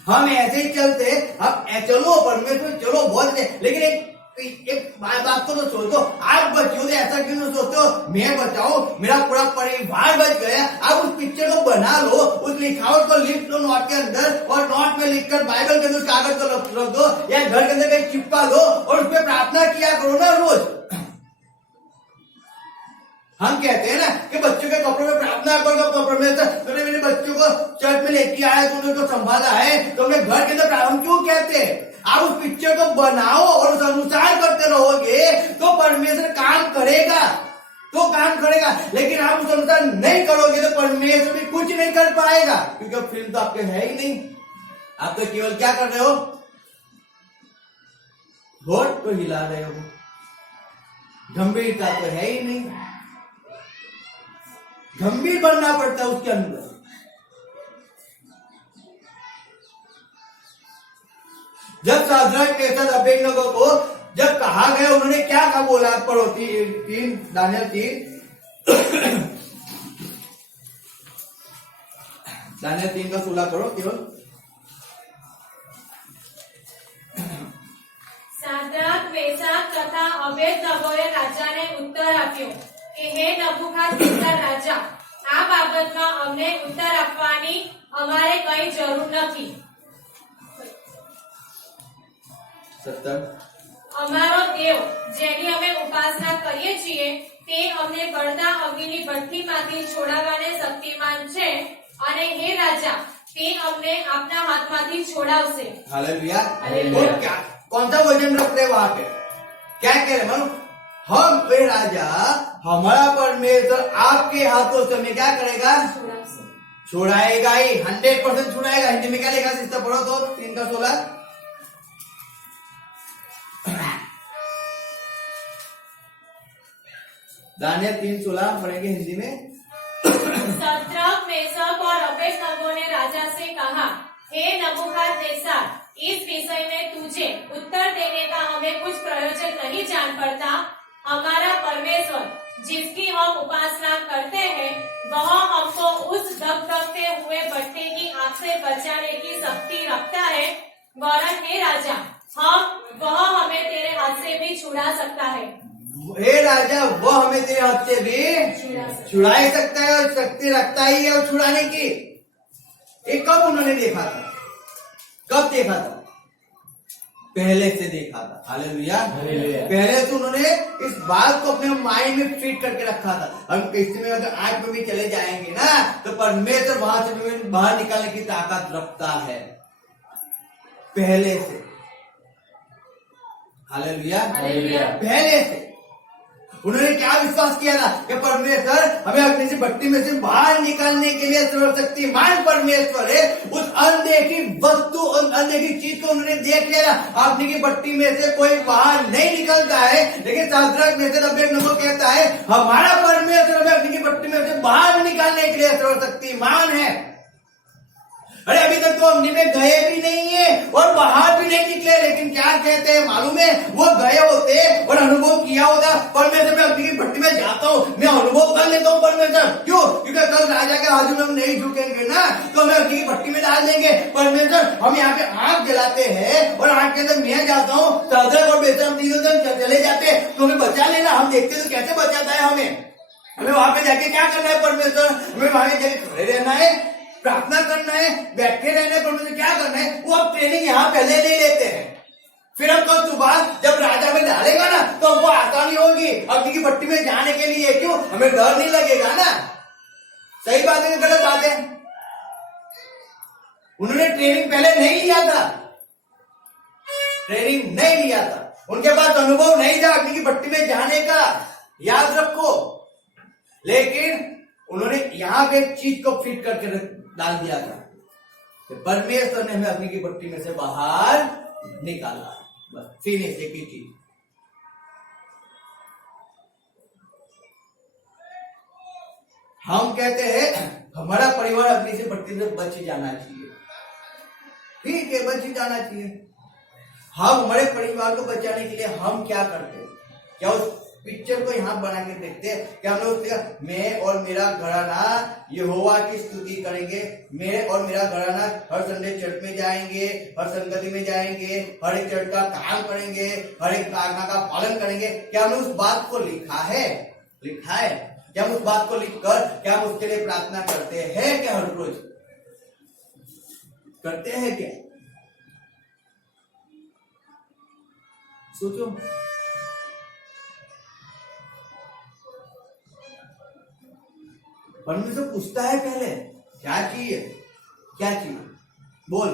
हम ऐसे ही चलते, हम चलो परमेश्वर चलो बहुत, लेकिन एक बात को तो सोचो, आप बच्चे हो ऐसा क्यों नहीं सोचते हो मैं बचाओ, मेरा पूरा परिवार बच गया। आप उस पिक्चर को बना लो, उस लिखावट को लिख लो नोट के अंदर, और नोट में लिखकर बाइबल के अंदर उस कागज को रख दो या घर के अंदर कहीं चिपका दो और उस पर प्रार्थना किया करो ना रोज। हम कहते हैं ना कि बच्चों के कपड़ों में प्रार्थना करो, परमेश्वर तूने मेरे बच्चों को चर्च में लेके आया, तूने उनको संभाला है, तो अपने घर के अंदर हम क्यों कहते हैं? आप उस पिक्चर को बनाओ और उस अनुसार करते रहोगे तो परमेश्वर काम करेगा, तो काम करेगा। लेकिन आप उस अनुसार नहीं करोगे तो परमेश्वर भी कुछ नहीं कर पाएगा, क्योंकि फिल्म तो आपके है ही नहीं। आप तो केवल क्या कर रहे हो? होठ तो हिला रहे हो, गंभीरता तो है ही नहीं। गंभीर बनना पड़ता है उसके अंदर। जब शाद्रक मेशक अबेदनगो को जब कहा गया, उन्होंने क्या कहा बोला? पढ़ो 3 दानियल 3 का 16 करो केवल। શાદ્રાક, મેશક તથા અબેદનગોએ રાજાને ઉત્તર આપ્યો કે હે નબુકદનેસ્સર રાજા, આ બાબતમાં અમને ઉત્તર આપવાની અમારે કઈ જરૂર નથી। અમારો દેવ જેની અમે ઉપાસના કરીએ છીએ તે અમને બળતા અગ્નિની ભઠ્ઠીમાંથી છોડાવવાને શક્તિમાન છે, અને હે રાજા તે અમને આપના હાથમાંથી છોડાવશે। Hallelujah, hallelujah. कौन सा वचन रख रहे वहां पे? क्या कह रहे? मालूम हम वे राजा, हमारा परमेश्वर आपके हाथों से हमें क्या करेगा? छुड़ाएगा ही, 100% छुड़ाएगा। हिंदी में क्या लिखा है? इसका पढ़ो तो 3:16। दानियल 3:16 पढ़ेंगे हिंदी में। शद्रक, मेशक और अबेदनगो ने राजा से कहा, हे नबूकदनेस्सर, इस विषय में तुझे उत्तर देने का हमें कुछ प्रयोजन नहीं जान पड़ता। हमारा परमेश्वर जिसकी हम उपासना करते हैं, वह हमको उस दगदगते हुए भट्टे की आग से बचाने की शक्ति रखता है। वरन हे राजा, वह हमें तेरे हाथ से भी छुड़ा सकता है। हे राजा, वो हमें तेरे हाथ से भी छुड़ा सकता है और शक्ति रखता ही है और छुड़ाने की। ये कब उन्होंने देखा था? कब देखा था? पहले से देखा था। हालेलुया। पहले से उन्होंने इस बात को अपने माइंड में फिट करके रखा था। हम किसी में अगर आंख में भी चले जाएंगे ना, तो परमेश्वर वहां से बाहर निकालने की ताकत रखता है पहले से। हालेलुया। पहले से उन्होंने क्या विश्वास किया था कि परमेश्वर हमें अग्नि से भट्टी में से बाहर निकालने के लिए सर्वशक्तिमान परमेश्वर है। उस अनदेखी वस्तु, उस अनदेखी चीज को उन्होंने देख लिया था। अग्नि की भट्टी में से कोई बाहर नहीं निकलता है, लेकिन शद्रक, मेशक और अबेदनगो कहता है हमारा परमेश्वर हमें अग्नि की भट्टी में से बाहर निकालने के लिए सर्वशक्तिमान है। अरे अभी तक तो अग्नि में गए भी नहीं है और बाहर भी नहीं निकले, लेकिन क्या कहते हैं मालूम है? वो गए होते और अनुभव किया होता, परमेश्वर मैं अग्नि की भट्टी में जाता हूँ, मैं अनुभव कर लेता हूँ परमेश्वर। क्यों? क्योंकि कल राजा के हाजिर में हम नहीं झुकेंगे ना, तो हमें अग्नि की भट्टी में डाल देंगे। परमेश्वर हम यहाँ पे आग जलाते हैं और आग के अंदर मैं जाता हूँ, शद्रक और मेशक हम तीनों जन चले जाते हैं, तो हमें बचा लेना। हम देखते तो कैसे बचाता है हमें वहां पे जाके क्या करना है? परमेश्वर हमें वहां पे जाके खड़े रहना है, प्रार्थना करना है, बैठे रहना है। परमेश्वर क्या करना है? वो अब ट्रेनिंग यहाँ पहले ले लेते हैं। फिर हम कल सुबह जब राजा में डालेगा ना, तो हमको आसानी होगी अग्नि की भट्टी में जाने के लिए। क्यों? हमें डर नहीं लगेगा ना। सही बात है कि गलत बात है? उन्होंने ट्रेनिंग पहले नहीं लिया था, ट्रेनिंग नहीं लिया था, उनके पास अनुभव नहीं था अग्नि की भट्टी में जाने का, याद रखो। लेकिन उन्होंने यहां पे एक चीज को फिट करके डाल दिया था कि परमेश्वर ने हमें अग्नि की भट्टी में से बाहर निकाला। बस फिनिश, एक ही चीज। हम कहते हैं हमारा परिवार अग्नि से भट्टी से बच जाना चाहिए। ठीक है, बच जाना चाहिए। हम हमारे परिवार को बचाने के लिए हम क्या करते हैं? क्या उस पिक्चर को यहाँ बना के देखते हैं कि हम लोग मैं और मेरा घराना यहोवा की स्तुति करेंगे, मेरे और मेरा घराना हर संडे चर्च में जाएंगे, हर संगति में जाएंगे, हर एक चर्च का काम करेंगे, हर एक आज्ञा का पालन करेंगे। क्या हमने उस बात को लिखा है? लिखा है? क्या हम उस बात को लिखकर क्या हम उसके लिए प्रार्थना करते हैं? क्या हर रोज करते हैं? क्या सोचो। परमेश्वर पूछता है पहले क्या चाहिए? क्या चाहिए? बोल,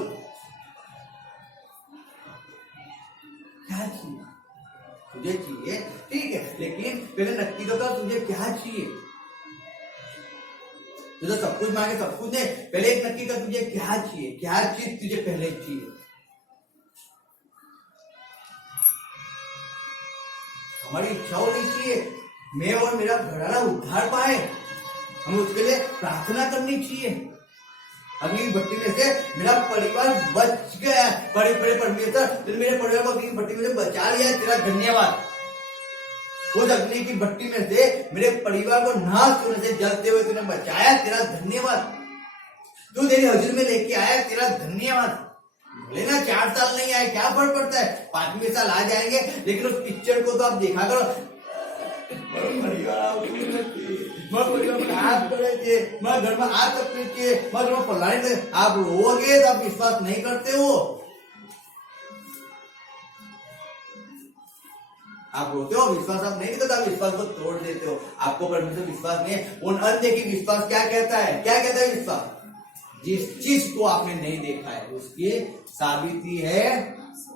क्या चाहिए? तुझे चाहिए, ठीक है, लेकिन पहले नक्की तो कर तुझे क्या चाहिए। तुझे सब कुछ मांगे, सब कुछ नहीं, पहले एक नक्की कर तुझे क्या चाहिए, क्या चीज तुझे पहले चाहिए। हमारी इच्छा होनी चाहिए मैं और मेरा घराना उद्धार पाए, हमें उसके लिए प्रार्थना करनी चाहिए। अग्नि की भट्टी में से मेरा परिवार बच गया, बड़े बड़े परमेश्वर तूने मेरे परिवार को अग्नि की भट्टी में से बचा लिया, तेरा धन्यवाद। उस अग्नि की भट्टी में से मेरे परिवार को नाश होने से जलते हुए तूने बचाया, तेरा धन्यवाद। तू तेरी हजूर में लेके आया, तेरा धन्यवाद। भले ना 4 साल नहीं आए, क्या फर्क पड़ता है, 5वें साल आ जाएंगे, लेकिन उस पिक्चर को तो आप देखा करो। मैं घर में आ सकते थे, मैं घर में पढ़ाने थे, आप रोगे तो आप विश्वास नहीं करते हो। आप रोते हो, विश्वास आप नहीं करते, आप विश्वास को तोड़ देते हो। आपको परमेश्वर विश्वास नहीं है। उन अन्य की विश्वास क्या कहता है? क्या कहता है विश्वास? जिस चीज को आपने नहीं देखा है उसकी साबिती है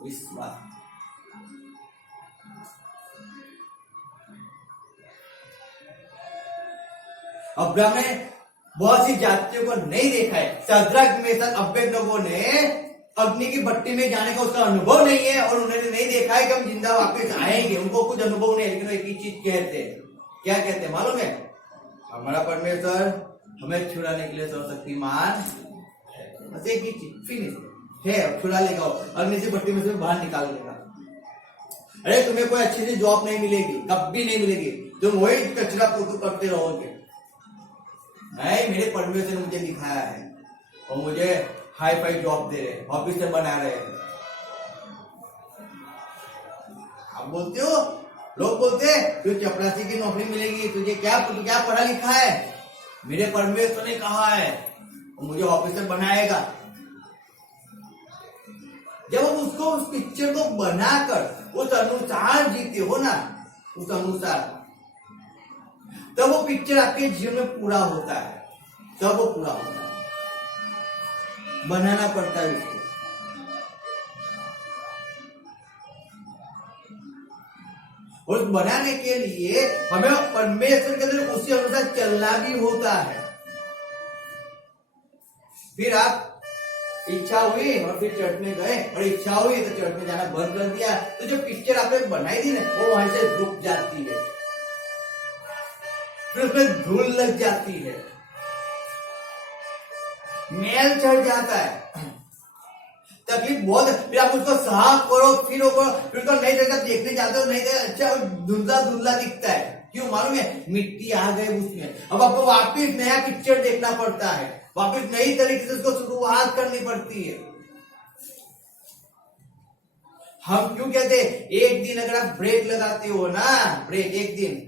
विश्वास। अब्राहम ने बहुत सी जातियों को नहीं देखा है। शद्रक मेशक अबेदनगो ने अग्नि की भट्टी में जाने का उसका अनुभव नहीं है और उन्होंने नहीं देखा है कि हम जिंदा वापस आएंगे। उनको कुछ अनुभव नहीं है, लेकिन एक ही चीज कहते हैं। क्या कहते हैं मालूम है? हमारा परमेश्वर हमें छुड़ाने के लिए सर्वशक्तिमान है। बस एक ही चीज, फिनिश है, छुड़ा लेगा, अग्नि की भट्टी में से बाहर निकाल लेगा। अरे तुम्हें कोई अच्छी सी जॉब नहीं मिलेगी, कभी नहीं मिलेगी, तुम वही कचरा पोतू करते रहोगे। नहीं, मेरे परमेश्वर ने मुझे दिखाया है और मुझे हाई फाई जॉब दे रहे, ऑफिसर बना रहे हैं। आप बोलते हो, लोग बोलते हैं तुझे चपरासी की नौकरी मिलेगी, तुझे क्या पढ़ा लिखा है? मेरे परमेश्वर ने कहा है और मुझे ऑफिसर बनाएगा। जब हम उसको उस पिक्चर को बनाकर उस अनुसार जीते हो ना, उस अनुसार, तब वो पिक्चर आपके जीवन में पूरा होता है, तब वो पूरा होता है। बनाना पड़ता है उसको। और बनाने के लिए हमें परमेश्वर के अंदर उसी अनुसार चलना भी होता है। फिर आप इच्छा हुई और फिर चर्च में गए और इच्छा हुई तो चर्च में जाना बंद कर दिया, तो जो पिक्चर आपने बनाई थी ना वो वहां से रुक जाती है, फिर उसमें धूल लग जाती है, मैल चढ़ जाता है, तकलीफ बहुत है। फिर आप उसको साफ करो, फिर उसको नई जगह देखने जाते हो, नई जगह अच्छा धुंधला धुंधला दिखता है। क्यों मालूम है? मिट्टी आ गई उसमें। अब आपको वापिस नया पिक्चर देखना पड़ता है, वापिस नई तरीके से उसको शुरुआत करनी पड़ती है। हम क्यों कहते हैं एक दिन अगर आप ब्रेक लगाते हो ना, ब्रेक एक दिन,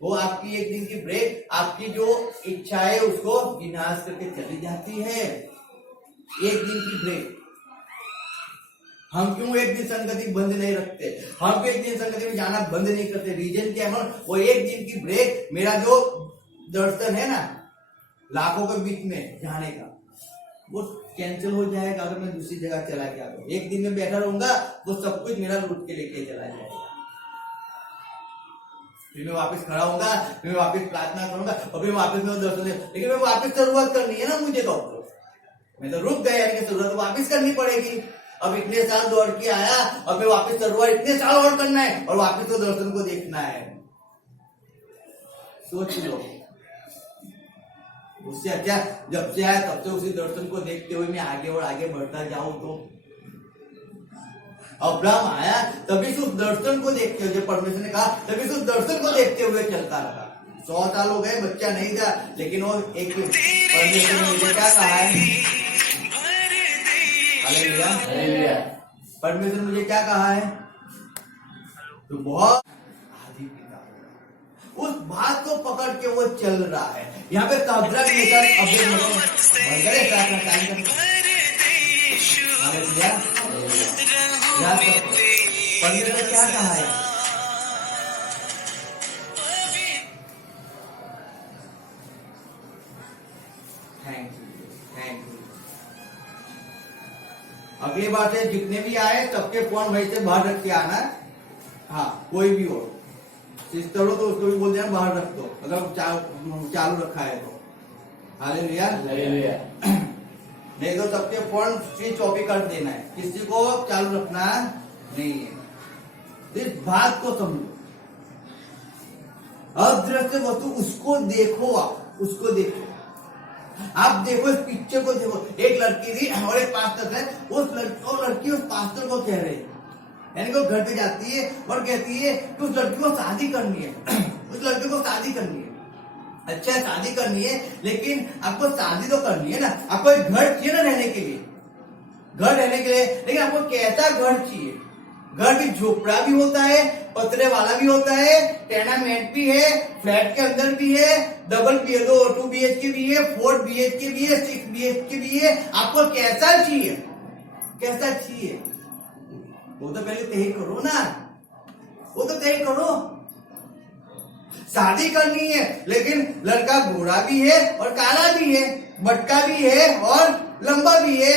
वो आपकी एक दिन की ब्रेक आपकी जो इच्छा है उसको विनाश करके चली जाती है। एक दिन की ब्रेक। हम क्यों एक दिन संगति बंद नहीं रखते? हम क्यों एक दिन संगति में जाना बंद नहीं करते? रीजन क्या है? वो एक दिन की ब्रेक, मेरा जो दर्शन है ना लाखों के बीच में जाने का, वो कैंसिल हो जाएगा अगर मैं दूसरी जगह चला गया तो। एक दिन में बैठा रहूंगा, वो सब कुछ मेरा लूट के लेके चला जाएगा। फिर मैं वापस खड़ा होऊंगा, फिर मैं वापस प्रार्थना करूंगा और फिर वापस मैं दर्शन दे, लेकिन मैं वापस शुरुआत करनी है ना मुझे। तो मैं तो रुक गया, यानी कि शुरुआत वापस करनी पड़ेगी। अब इतने साल दौड़ के आया, अब मैं वापस शुरुआत इतने साल और करना है और वापस तो दर्शन को देखना है। सोच लो, उससे अच्छा जब से आया तब से उसी दर्शन को देखते हुए मैं आगे और आगे बढ़ता जाऊं। तो अब्राहम आया तभी उस दर्शन को देखते हुए, परमेश्वर ने कहा तभी उस दर्शन को देखते हुए चलता रहा। 100 साल हो गए, बच्चा नहीं था, लेकिन वो एक परमेश्वर ने मुझे क्या कहा है? हालेलुया। परमेश्वर ने मुझे क्या कहा है? तो बहुत आदि पिता, उस बात को पकड़ के वो चल रहा है। यहाँ पे शद्रक मेशक अबेदनगो परमेश्वर ने क्या कहा है? Thank you. अगली बात है, जितने भी आए सबके फोन वहीं से बाहर रख के आना। हाँ, कोई भी हो, सिस्टर हो तो उसको भी बोल देना बाहर रख दो अगर चालू रखा है तो। हालेलुया। नहीं तो सबके फोन स्विच ऑफ कर देना है, किसी को चालू रखना नहीं है। इस बात को समझो। अदृश्य वस्तु उसको देखो, आप उसको देखो। आप देखो इस पिक्चर को देखो। एक लड़की थी और एक पास्टर है, उस लड़की उस पास्टर को कह रही है, यानी कि वो घर पे जाती है और कहती है कि उस लड़की को शादी करनी है। उस लड़के को शादी करनी है। अच्छा, शादी करनी है, लेकिन आपको शादी तो करनी है ना, आपको एक घर चाहिए ना रहने के लिए, घर रहने के लिए। लेकिन आपको कैसा घर चाहिए? घर भी झोपड़ा भी होता है, पतरे वाला भी होता है, टेनामेंट भी है, फ्लैट के अंदर भी है, डबल 2 BHK भी है, 4 BHK भी है, 6 BHK भी है। आपको कैसा चाहिए? कैसा चाहिए वो तो पहले तय करो ना, वो तो तय करो। शादी करनी है, लेकिन लड़का गोरा भी है और काला भी है, मटका भी है और लंबा भी है।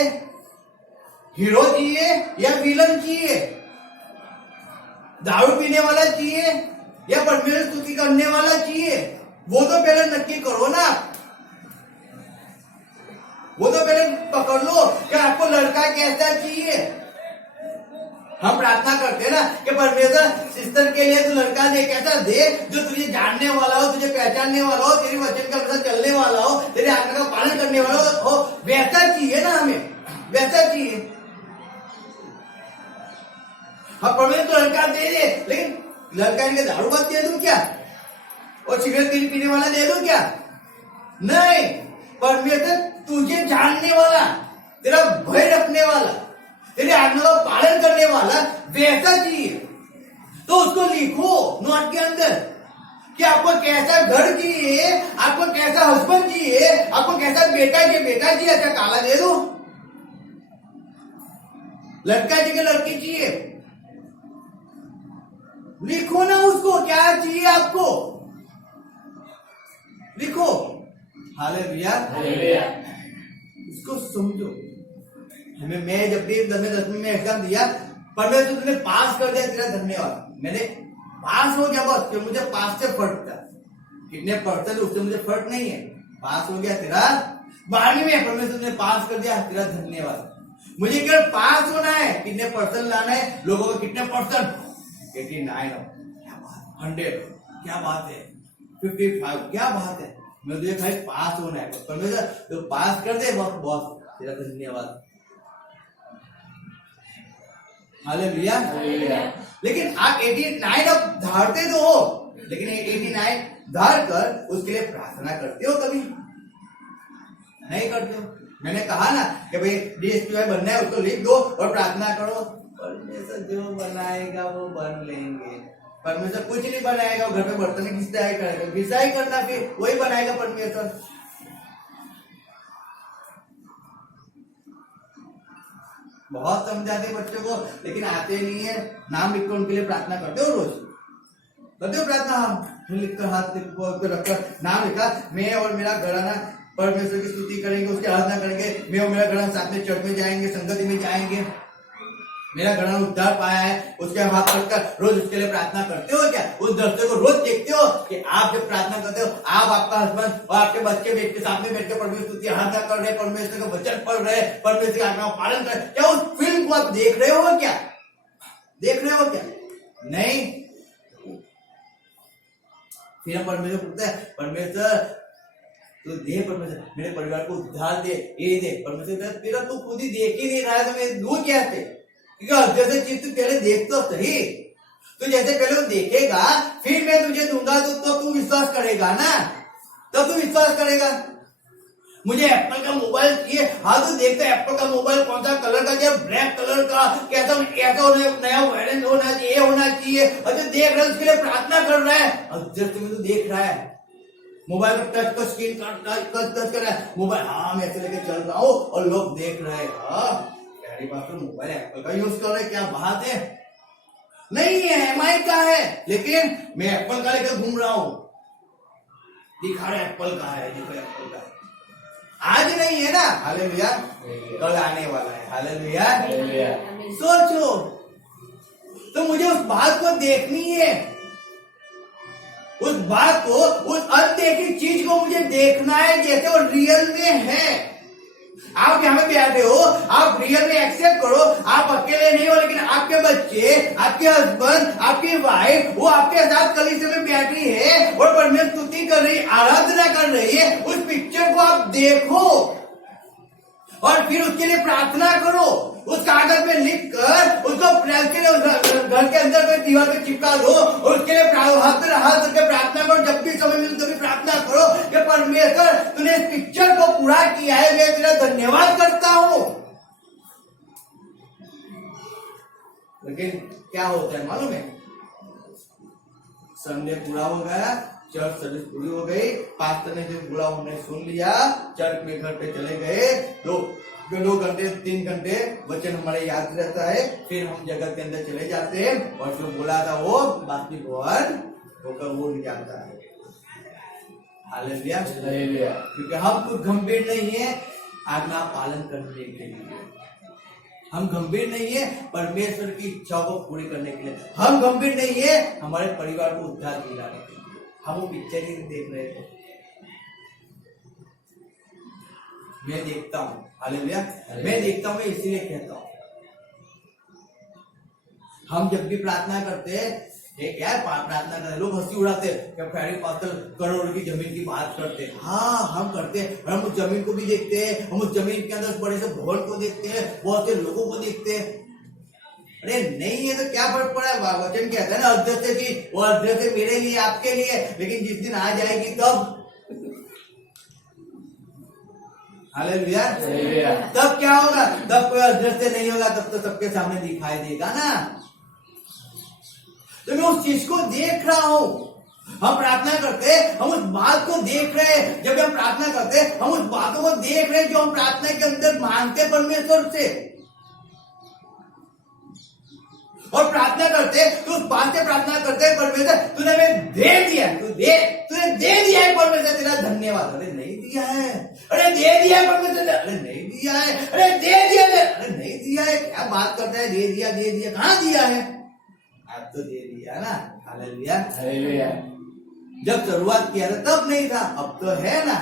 हीरो चाहिए या विलन चाहिए? दारू पीने वाला चाहिए या परमेश्वर स्तुति करने वाला चाहिए? वो तो पहले नक्की करो ना, वो तो पहले पकड़ लो कि आपको लड़का कैसा चाहिए। हम प्रार्थना करते हैं ना कि परमेश्वर सिस्टर के लिए तू लड़का दे, कैसा दे जो तुझे जानने वाला हो, तुझे पहचानने वाला हो, तेरी वचन के अनुसार चलने वाला हो, तेरे आज्ञा का पालन करने वाला हो, वैसा चाहिए ना, हमें वैसा चाहिए। हम परमेश्वर तो लड़का दे दे, लेकिन लड़का इनके दारू बात दे दूं क्या, और सिगरेट पीने वाला दे दूं क्या? नहीं, परमेश्वर तुझे जानने वाला, तेरा भय रखने वाला, तेरे आज्ञा का पालन करने वाला वैसा चाहिए। तो उसको लिखो नोट के अंदर कि आपको कैसा घर चाहिए, आपको कैसा हस्बैंड चाहिए, आपको कैसा बेटा चाहिए। अच्छा काला दे दो, लड़का चाहिए लड़की चाहिए, लिखो ना उसको क्या चाहिए आपको, लिखो। हालेलुया, इसको समझो। हमें मैं जब भी 10वीं में एग्जाम दिया, परमेश्वर तुमने पास कर दिया, तेरा धन्यवाद। मैंने पास हो गया बस, क्यों मुझे पास से फर्क था, कितने परसेंट उससे मुझे फर्क नहीं है, पास हो गया तेरा। 12वीं में परमेश्वर तुमने पास कर दिया, तेरा धन्यवाद। मुझे केवल पास होना है, कितने परसेंट लाना है, लोगों को कितने परसेंट, 89, क्या बात, 100, क्या बात है, 55, क्या बात है। मैं तुझे खाली पास होना है, परमेश्वर तो पास कर दे बस, बॉस तेरा धन्यवाद। हालेलुया। लेकिन आप 89 अब धारते तो हो, लेकिन 89 धार कर उसके लिए प्रार्थना करते हो कभी? नहीं करते हो। मैंने कहा ना कि भाई DSPY बनना है, उसको लिख दो और प्रार्थना करो, परमेश्वर जो बनाएगा वो बन लेंगे। परमेश्वर कुछ नहीं बनाएगा, घर पे बर्तन घिसाई करेगा, घिसाई करना फिर वही बनाएगा परमेश्वर। बहुत समझाते बच्चों को, लेकिन आते नहीं है। नाम लिखकर उनके लिए प्रार्थना करते हो, रोज करते हो प्रार्थना? हम लिखकर हाथ पे रखकर नाम लिखा, मैं और मेरा घराना परमेश्वर की स्तुति करेंगे, उसकी आराधना करेंगे, मैं और मेरा घराना साथ में चर्च में जाएंगे, संगति में जाएंगे, मेरा घराना उद्धार पाया है, उसके हाथ पकड़कर रोज उसके लिए प्रार्थना करते हो क्या? उस दृश्य को रोज देखते हो कि आप जब प्रार्थना करते हो, आप, आपका हस्बैंड और आपके बच्चे बैठ के सामने बैठ के परमेश्वर स्तुति आराधना कर रहे, परमेश्वर का वचन पढ़ रहे, परमेश्वर की आज्ञा का पालन कर रहे, क्या उस फिल्म को आप देख रहे हो क्या? देख रहे हो क्या? नहीं। फिर हम परमेश्वर पूछते हैं, परमेश्वर तो दे, परमेश्वर मेरे परिवार को उद्धार दे, ये दे। परमेश्वर तेरा तू खुद ही देख ही नहीं रहा है, तो मैं दूर क्या थे? क्योंकि जैसे चीज तू पहले देख तो सही, तू जैसे पहले वो देखेगा, फिर मैं तुझे दूंगा तो तू विश्वास करेगा ना, तो तू विश्वास करेगा। मुझे एप्पल का मोबाइल चाहिए, हाँ तो देखते एप्पल का मोबाइल कौन सा कलर का चाहिए, ब्लैक कलर का, कैसा नया वेरिएंट होना चाहिए, होना चाहिए। और जो देख रहा है उसके लिए प्रार्थना कर रहा है, और जस्ट में तो देख रहा है मोबाइल का टच का स्क्रीन टच कर रहा है मोबाइल, हाँ मैं ऐसे लेके चल रहा हूँ और लोग देख रहे हैं, हाँ प्यारी बात, तो मोबाइल एप्पल का यूज कर रहे हैं, क्या बात है। नहीं है MI का है, लेकिन मैं एप्पल का लेकर घूम रहा हूं, दिखा रहा एप्पल का है, देखो एप्पल का है। आज नहीं है ना, हालेलुया, कल आने वाला है, हालेलुया। सोचो, तो मुझे उस बात को देखनी है, उस बात को, उस अनदेखी चीज को मुझे देखना है जैसे वो रियल में है। आप यहाँ पे बैठे हो, आप रियल में एक्सेप्ट करो, आप अकेले नहीं हो, लेकिन आपके बच्चे, आपके हस्बैंड, आपकी वाइफ, वो आपके साथ कलीसिया में बैठी है और परमेश्वर स्तुति कर रही, आराधना कर रही है। उस पिक्चर को आप देखो और फिर उसके लिए प्रार्थना करो, उस कागज में लिख कर उसको घर के अंदर में दीवार पे चिपका दो और उसके लिए हाथ करके प्रार्थना करो। जब भी समय मिले तभी प्रार्थना करो कि परमेश्वर तूने इस पिक्चर को पूरा किया है, मैं तेरा धन्यवाद करता हूं। लेकिन क्या होता है मालूम है, संडे पूरा हो गया, चर्च सर्विस पूरी हो गई, पास्टर ने जो बुरा उन्हें सुन लिया, चर्च में घर पे चले गए, 2 घंटे 3 घंटे वचन हमारे याद रहता है, फिर हम जगत के अंदर चले जाते हैं और जो बोला था वो बाकी वर्ड होकर वो भी जाता है। हालेलुया, क्योंकि हम कुछ गंभीर नहीं है आज्ञा पालन करने के लिए, हम गंभीर नहीं है परमेश्वर की इच्छाओं को पूरी करने के लिए, हम गंभीर नहीं है हमारे परिवार को उद्धार दिलाने के लिए, हम वो पिक्चर ही देख रहे थे। मैं देखता हूँ, हालेलुया, मैं देखता हूँ, मैं इसीलिए कहता हूँ हम जब भी प्रार्थना करते हैं, ये क्या है प्रार्थना करते लोग हंसी उड़ाते हैं क्या प्यारे पास्टर करोड़ की जमीन की बात करते हैं। हाँ हम करते हैं, हम उस जमीन को भी देखते हैं, हम उस जमीन के अंदर बड़े से भवन को देखते हैं, बहुत से लोगों को देखते हैं। अरे नहीं है तो क्या फर्क पड़ा, वचन कहता है ना अदृश्य चीज, वो अदृश्य मेरे लिए आपके लिए, लेकिन जिस दिन आ जाएगी तब, हालेलुया, तब क्या होगा, तब कोई अदृश्य नहीं होगा, तब तो सबके सामने दिखाई देगा ना। तो मैं उस चीज को देख रहा हूं। हम प्रार्थना करते हैं, हम उस बात को देख रहे हैं। जब हम प्रार्थना करते हैं, हम उस बातों को देख रहे हैं जो हम प्रार्थना के अंदर मांगते परमेश्वर से, और प्रार्थना करते तो उस बात से प्रार्थना करते हैं, परमेश्वर तूने हमें दे दिया, तूने दे दिया है परमेश्वर, तेरा धन्यवाद। अरे नहीं दिया है, अरे दे दिया है परमेश्वर, अरे नहीं दिया है, अरे दे दिया, अरे नहीं दिया है, क्या बात करता है, दे दिया, कहाँ दिया है, अब तो दे दिया ना, हालेलुया, हालेलुया। जब शुरुआत किया था तब नहीं था, अब तो है ना,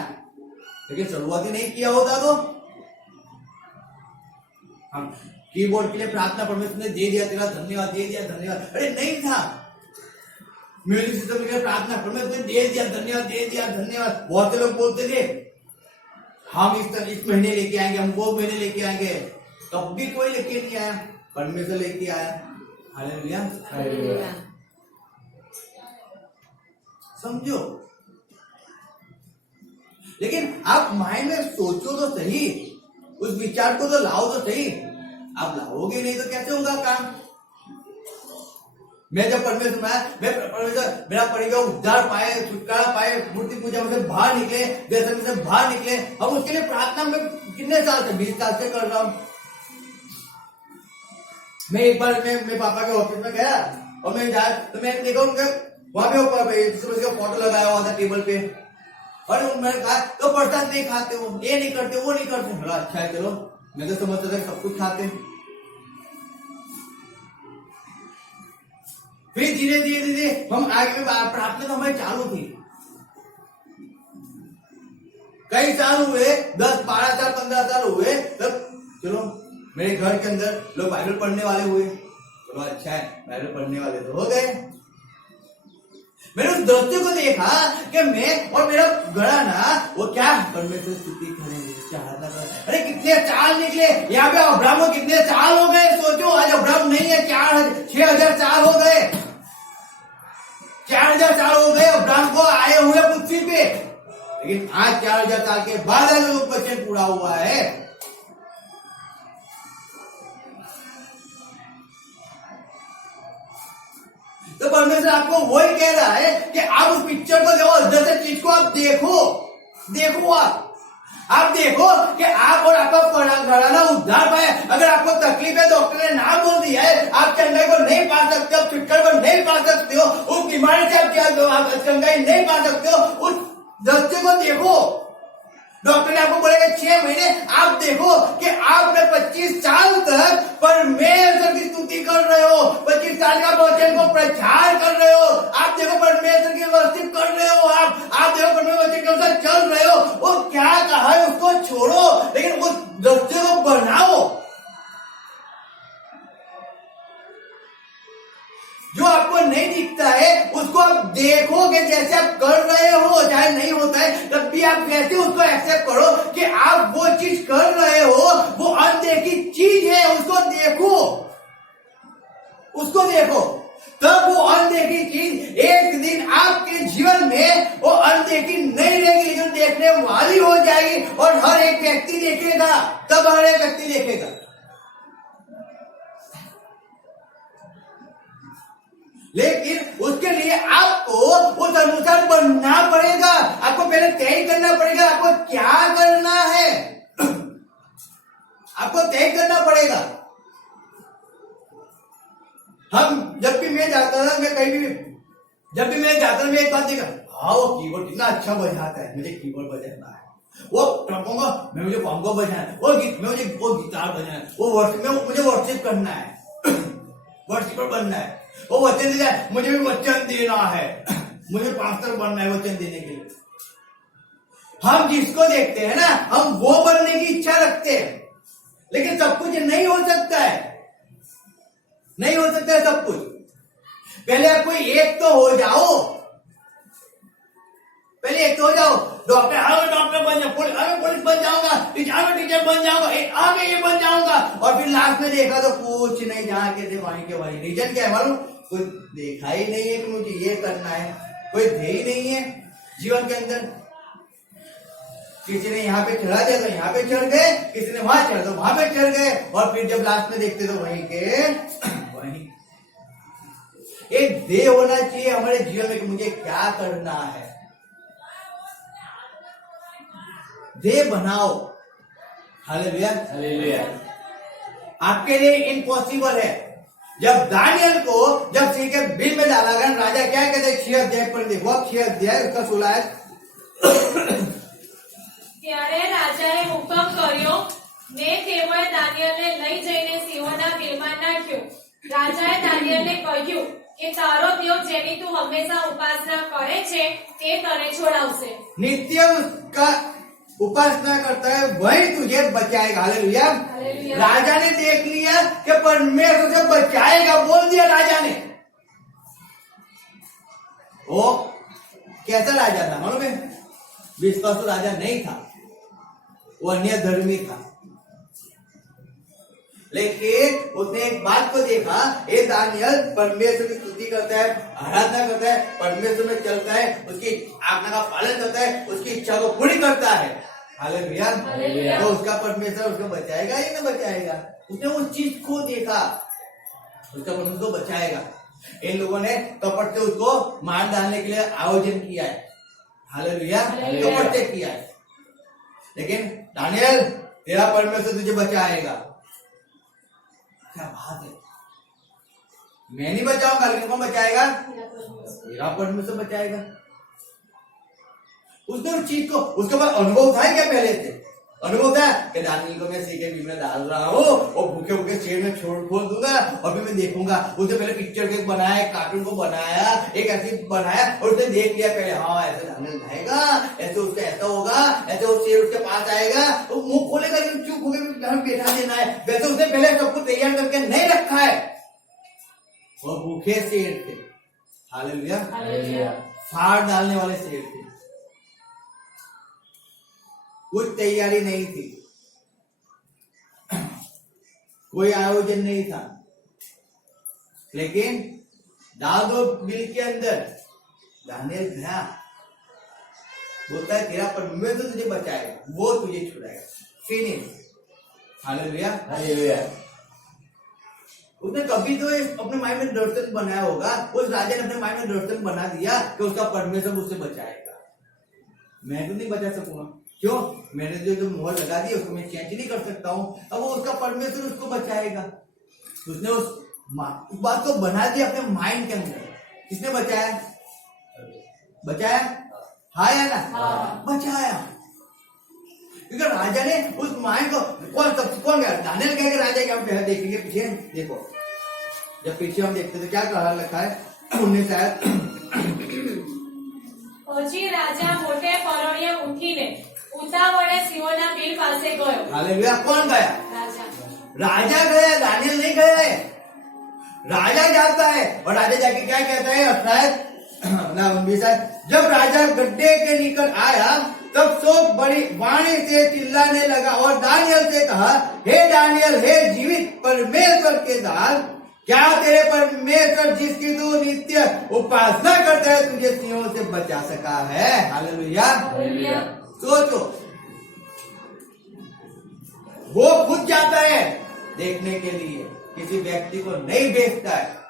लेकिन शुरुआत ही नहीं किया होता तो हम कीबोर्ड के लिए प्रार्थना परमेश्वर ने दे दिया, तेरा धन्यवाद, दे दिया धन्यवाद, अरे नहीं था। म्यूजिक सिस्टम के लिए प्रार्थना परमेश्वर ने दे दिया धन्यवाद, दे दिया धन्यवाद। बहुत से लोग बोलते थे हम इस महीने लेके आएंगे, हम वो महीने लेके आएंगे, तब भी कोई लेके नहीं आया, परमेश्वर लेके आया, हालेलुया, हालेलुया। समझो, लेकिन आप माइंड में सोचो तो सही, उस विचार को तो लाओ तो सही। आप लाओगे नहीं तो कैसे होगा काम। मैं जब परमेश्वर मेरा परिवार उद्धार पाए, छुटकारा पाए, मूर्ति पूजा में से बाहर निकले, व्यसन में से बाहर निकले, हम उसके लिए प्रार्थना में कितने साल से, 20 साल से कर रहा हूं। मैं एक बार मैं पापा के ऑफिस में गया और मैं जाया तो मैंने देखा उनके वहां पे फोटो लगाया हुआ था टेबल पे, और मैंने कहा तो प्रसाद नहीं खाते हो, ये नहीं करते, वो नहीं करते। बोला अच्छा है, चलो, मैं तो समझता था सब कुछ खाते। फिर धीरे धीरे हम आगे में प्रार्थना तो हमारी चालू थी, कई साल हुए, 10, 12 साल, 15 साल हुए, तब चलो मेरे घर के अंदर लोग बाइबल पढ़ने वाले हुए। चलो अच्छा है, बाइबल पढ़ने वाले तो हो गए। मैंने उस दृश्य को देखा कि मैं और मेरा गड़ा ना वो क्या परमेश्वर स्तुति करेंगे, चाहता था। अरे कितने चाल निकले यहाँ पे, अब्राहम को कितने चाल हो गए, सोचो आज अब्राहम नहीं है, 6,000 चाल हो गए, 4,000 साल हो गए अब्राहम को आए हुए पृथ्वी पे, लेकिन आज 4,000 साल के बाद वचन पूरा हुआ है। तो परमेश्वर आपको वही कह रहा है कि आप उस पिक्चर को देखो, जैसे चीज को आप देखो आप देखो कि आप और आपका घराना उद्धार पाए। अगर आपको तकलीफ है, डॉक्टर ने ना बोल दिया है आप चंगाई को नहीं पा सकते हो, छुटकारा को नहीं पा सकते हो, उस बीमारी से आप चंगाई नहीं पा सकते हो, उस दृश्य को देखो। डॉक्टर ने आपको बोलेगा 6 महीने, आप देखो कि आपने 25 साल तक परमेश्वर की स्तुति कर रहे हो, 25 साल का वचन को प्रचार कर रहे हो, आप देखो परमेश्वर की वर्शिप कर रहे हो, आप देखो परमेश्वर वचन के अनुसार चल रहे हो। वो क्या कहा है उसको छोड़ो, लेकिन उस दृश्य को बनाओ। जो आपको नहीं दिखता है उसको आप देखोगे, जैसे आप कर रहे हो, चाहे नहीं होता है तब भी आप वैसे उसको एक्सेप्ट करो कि आप वो चीज कर रहे हो, वो अनदेखी चीज है, उसको देखो। तब वो अनदेखी चीज एक दिन आपके जीवन में वो अनदेखी नहीं रहेगी, लेकिन देखने वाली हो जाएगी, और हर एक व्यक्ति देखेगा, तब हर एक व्यक्ति देखेगा। लेकिन उसके लिए आपको उस अनुसार बनना पड़ेगा, आपको पहले तय करना पड़ेगा आपको क्या करना है, आपको तय करना पड़ेगा। हम जब भी मैं जाता था, मैं कहीं भी जब भी मैं जाता था, मैं एक बात देखा, हाँ वो कीबोर्ड कितना अच्छा बजाता है, मुझे कीबोर्ड बजाना है, वो ट्रम्पोंगा मैं मुझे कॉन्गो बजाना है, मुझे वो गिटार बजाना है, वो मुझे वर्शिप करना है, वर्शिपर बनना है, वो वचन दिया मुझे भी वचन देना है, मुझे पास्टर बनना है वचन देने के लिए। हम जिसको देखते हैं ना, हम वो बनने की इच्छा रखते हैं, लेकिन सब कुछ नहीं हो सकता है, नहीं हो सकता है सब कुछ। पहले आप कोई एक तो हो जाओ, पहले एक तो हो जाओ। डॉक्टर, हाँ डॉक्टर बन जाऊंगा, पुलिस बन जाऊंगा, टीचर बन जाऊंगा, आगे ये बन जाऊंगा, और फिर लास्ट में देखा तो कुछ नहीं, जहां के थे वहीं के वहीं। रीजन क्या है मालूम? कोई देखा ही नहीं है कि मुझे ये करना है, कोई ध्येय नहीं है जीवन के अंदर। किसी ने यहाँ पे चढ़ा दिया तो यहाँ पे चढ़ गए, किसी ने वहां चढ़ तो वहां पे चढ़ गए, और फिर जब लास्ट में देखते तो वहीं के वहीं। एक ध्येय होना चाहिए हमारे जीवन में कि मुझे क्या करना है। ध्येय बनाओ। Hallelujah, hallelujah. आपके लिए इम्पॉसिबल है। जब दानियल को जब सिंह के बिल में डाला गया, राजा क्या कहते हैं 6 अध्याय पर देखो, 6 अध्याय उसका 16। ત્યારે રાજાએ હુકમ કર્યો ને કેવળ દાનિયેલને લઈ જઈને સિંહોના બિલમાં નાખ્યો। રાજાએ દાનિયેલને કહ્યું કે તારો દેવ જેની તું હંમેશા ઉપાસના કરે છે તે તને છોડાવશે। नित्य उसका उपासना करता है वही तुझे बचाएगा। हालेलुया। राजा ने देख लिया कि परमेश्वर से बचाएगा, बोल दिया राजा ने। वो कैसा राजा था मालूम है? विश्वासु राजा नहीं था, वो अन्य धर्मी था, लेकिन उसने एक बात को देखा, ये दानियल परमेश्वर की स्तुति करता है, आराधना करता है, परमेश्वर में चलता है, उसकी आज्ञा का पालन करता है, उसकी इच्छा को पूरी करता है। हालेलुया। तो उसका परमेश्वर उसको बचाएगा या नहीं बचाएगा? उसने उस चीज को देखा, उसका परमेश्वर को बचाएगा। इन लोगों ने कपट से उसको मार डालने के लिए आयोजन किया है। हालेलुया, कपट से किया है, लेकिन दानियल तेरा परमेश्वर तुझे बचाएगा। क्या बात है! मैं नहीं बचाऊंगा, लेकिन कौन बचाएगा? तेरा परमेश्वर बचाएगा। उसने उस चीज को, उसके बाद अनुभव था क्या पहले से? अनुभव था कि दानियल को मैं सिंह के बिल में डाल रहा हूँ और भूखे भूखे शेर में खोल दूंगा और फिर मैं देखूंगा। उसने पहले पिक्चर के बनाया, कार्टून को बनाया, एक ऐसी बनाया, और उसने देख लिया पहले, हाँ ऐसे दानियल जाएगा, ऐसे उसका ऐसा होगा, ऐसे वो शेर उसके पास आएगा, वो मुंह खोलेगा, चुप होकर घर बैठा देना है। वैसे उसने पहले सब कुछ तैयार करके नहीं रखा है। वो भूखे शेर थे। हालेलुया, फाड़ डालने वाले शेर थे, कुछ तैयारी नहीं थी, कोई आयोजन नहीं था, लेकिन डाल दो बिल के अंदर। दानियल गया, बोलता है तेरा परमेश्वर तुझे बचाएगा, वो तुझे छुड़ाएगा। फिनिश। Hallelujah, hallelujah. उसने कभी तो अपने माइंड में दर्शन बनाया होगा, उस राजा ने अपने माइंड में दर्शन बना दिया कि उसका परमेश्वर उससे बचाएगा। मैं तो नहीं बचा सकूंगा, क्यों? मैंने जो मोहर लगा दी उसको मैं चेंज नहीं कर सकता हूँ। अब वो उसका परमेश्वर उसको बचाएगा। उसने उस बात को बना दिया अपने माइंड के अंदर। किसने बचाया? बचाया? हाँ या ना? बचाया। क्योंकि राजा ने उस माइंड को, कौन गया? दानियल कह के राजा क्या देखेंगे पीछे, देखो जब पीछे हम देखते तो क्या कहा लिखा है 19 शायद। પછી રાજા મોટે પરોળીએ ઉઠીને ઉતાવળે સિંહોના બિલ પાસે ગયો। हालेलुया। कौन गया? રાજા। राजा गया, दानियल नहीं गया है। राजा जाता है और राजा जाके क्या कहता है? शायद जब राजा गड्ढे के निकट आया तब शोक बड़ी वाणी से चिल्लाने लगा और दानियल से कहा, हे दानियल, हे जीवित परमेश्वर के दास, क्या तेरे परमेश्वर जिसकी तू नित्य उपासना करता है तुझे सिंहों से बचा सका है? हालेलुया। सोचो, वो खुद जाता है देखने के लिए, किसी व्यक्ति को नहीं भेजता है।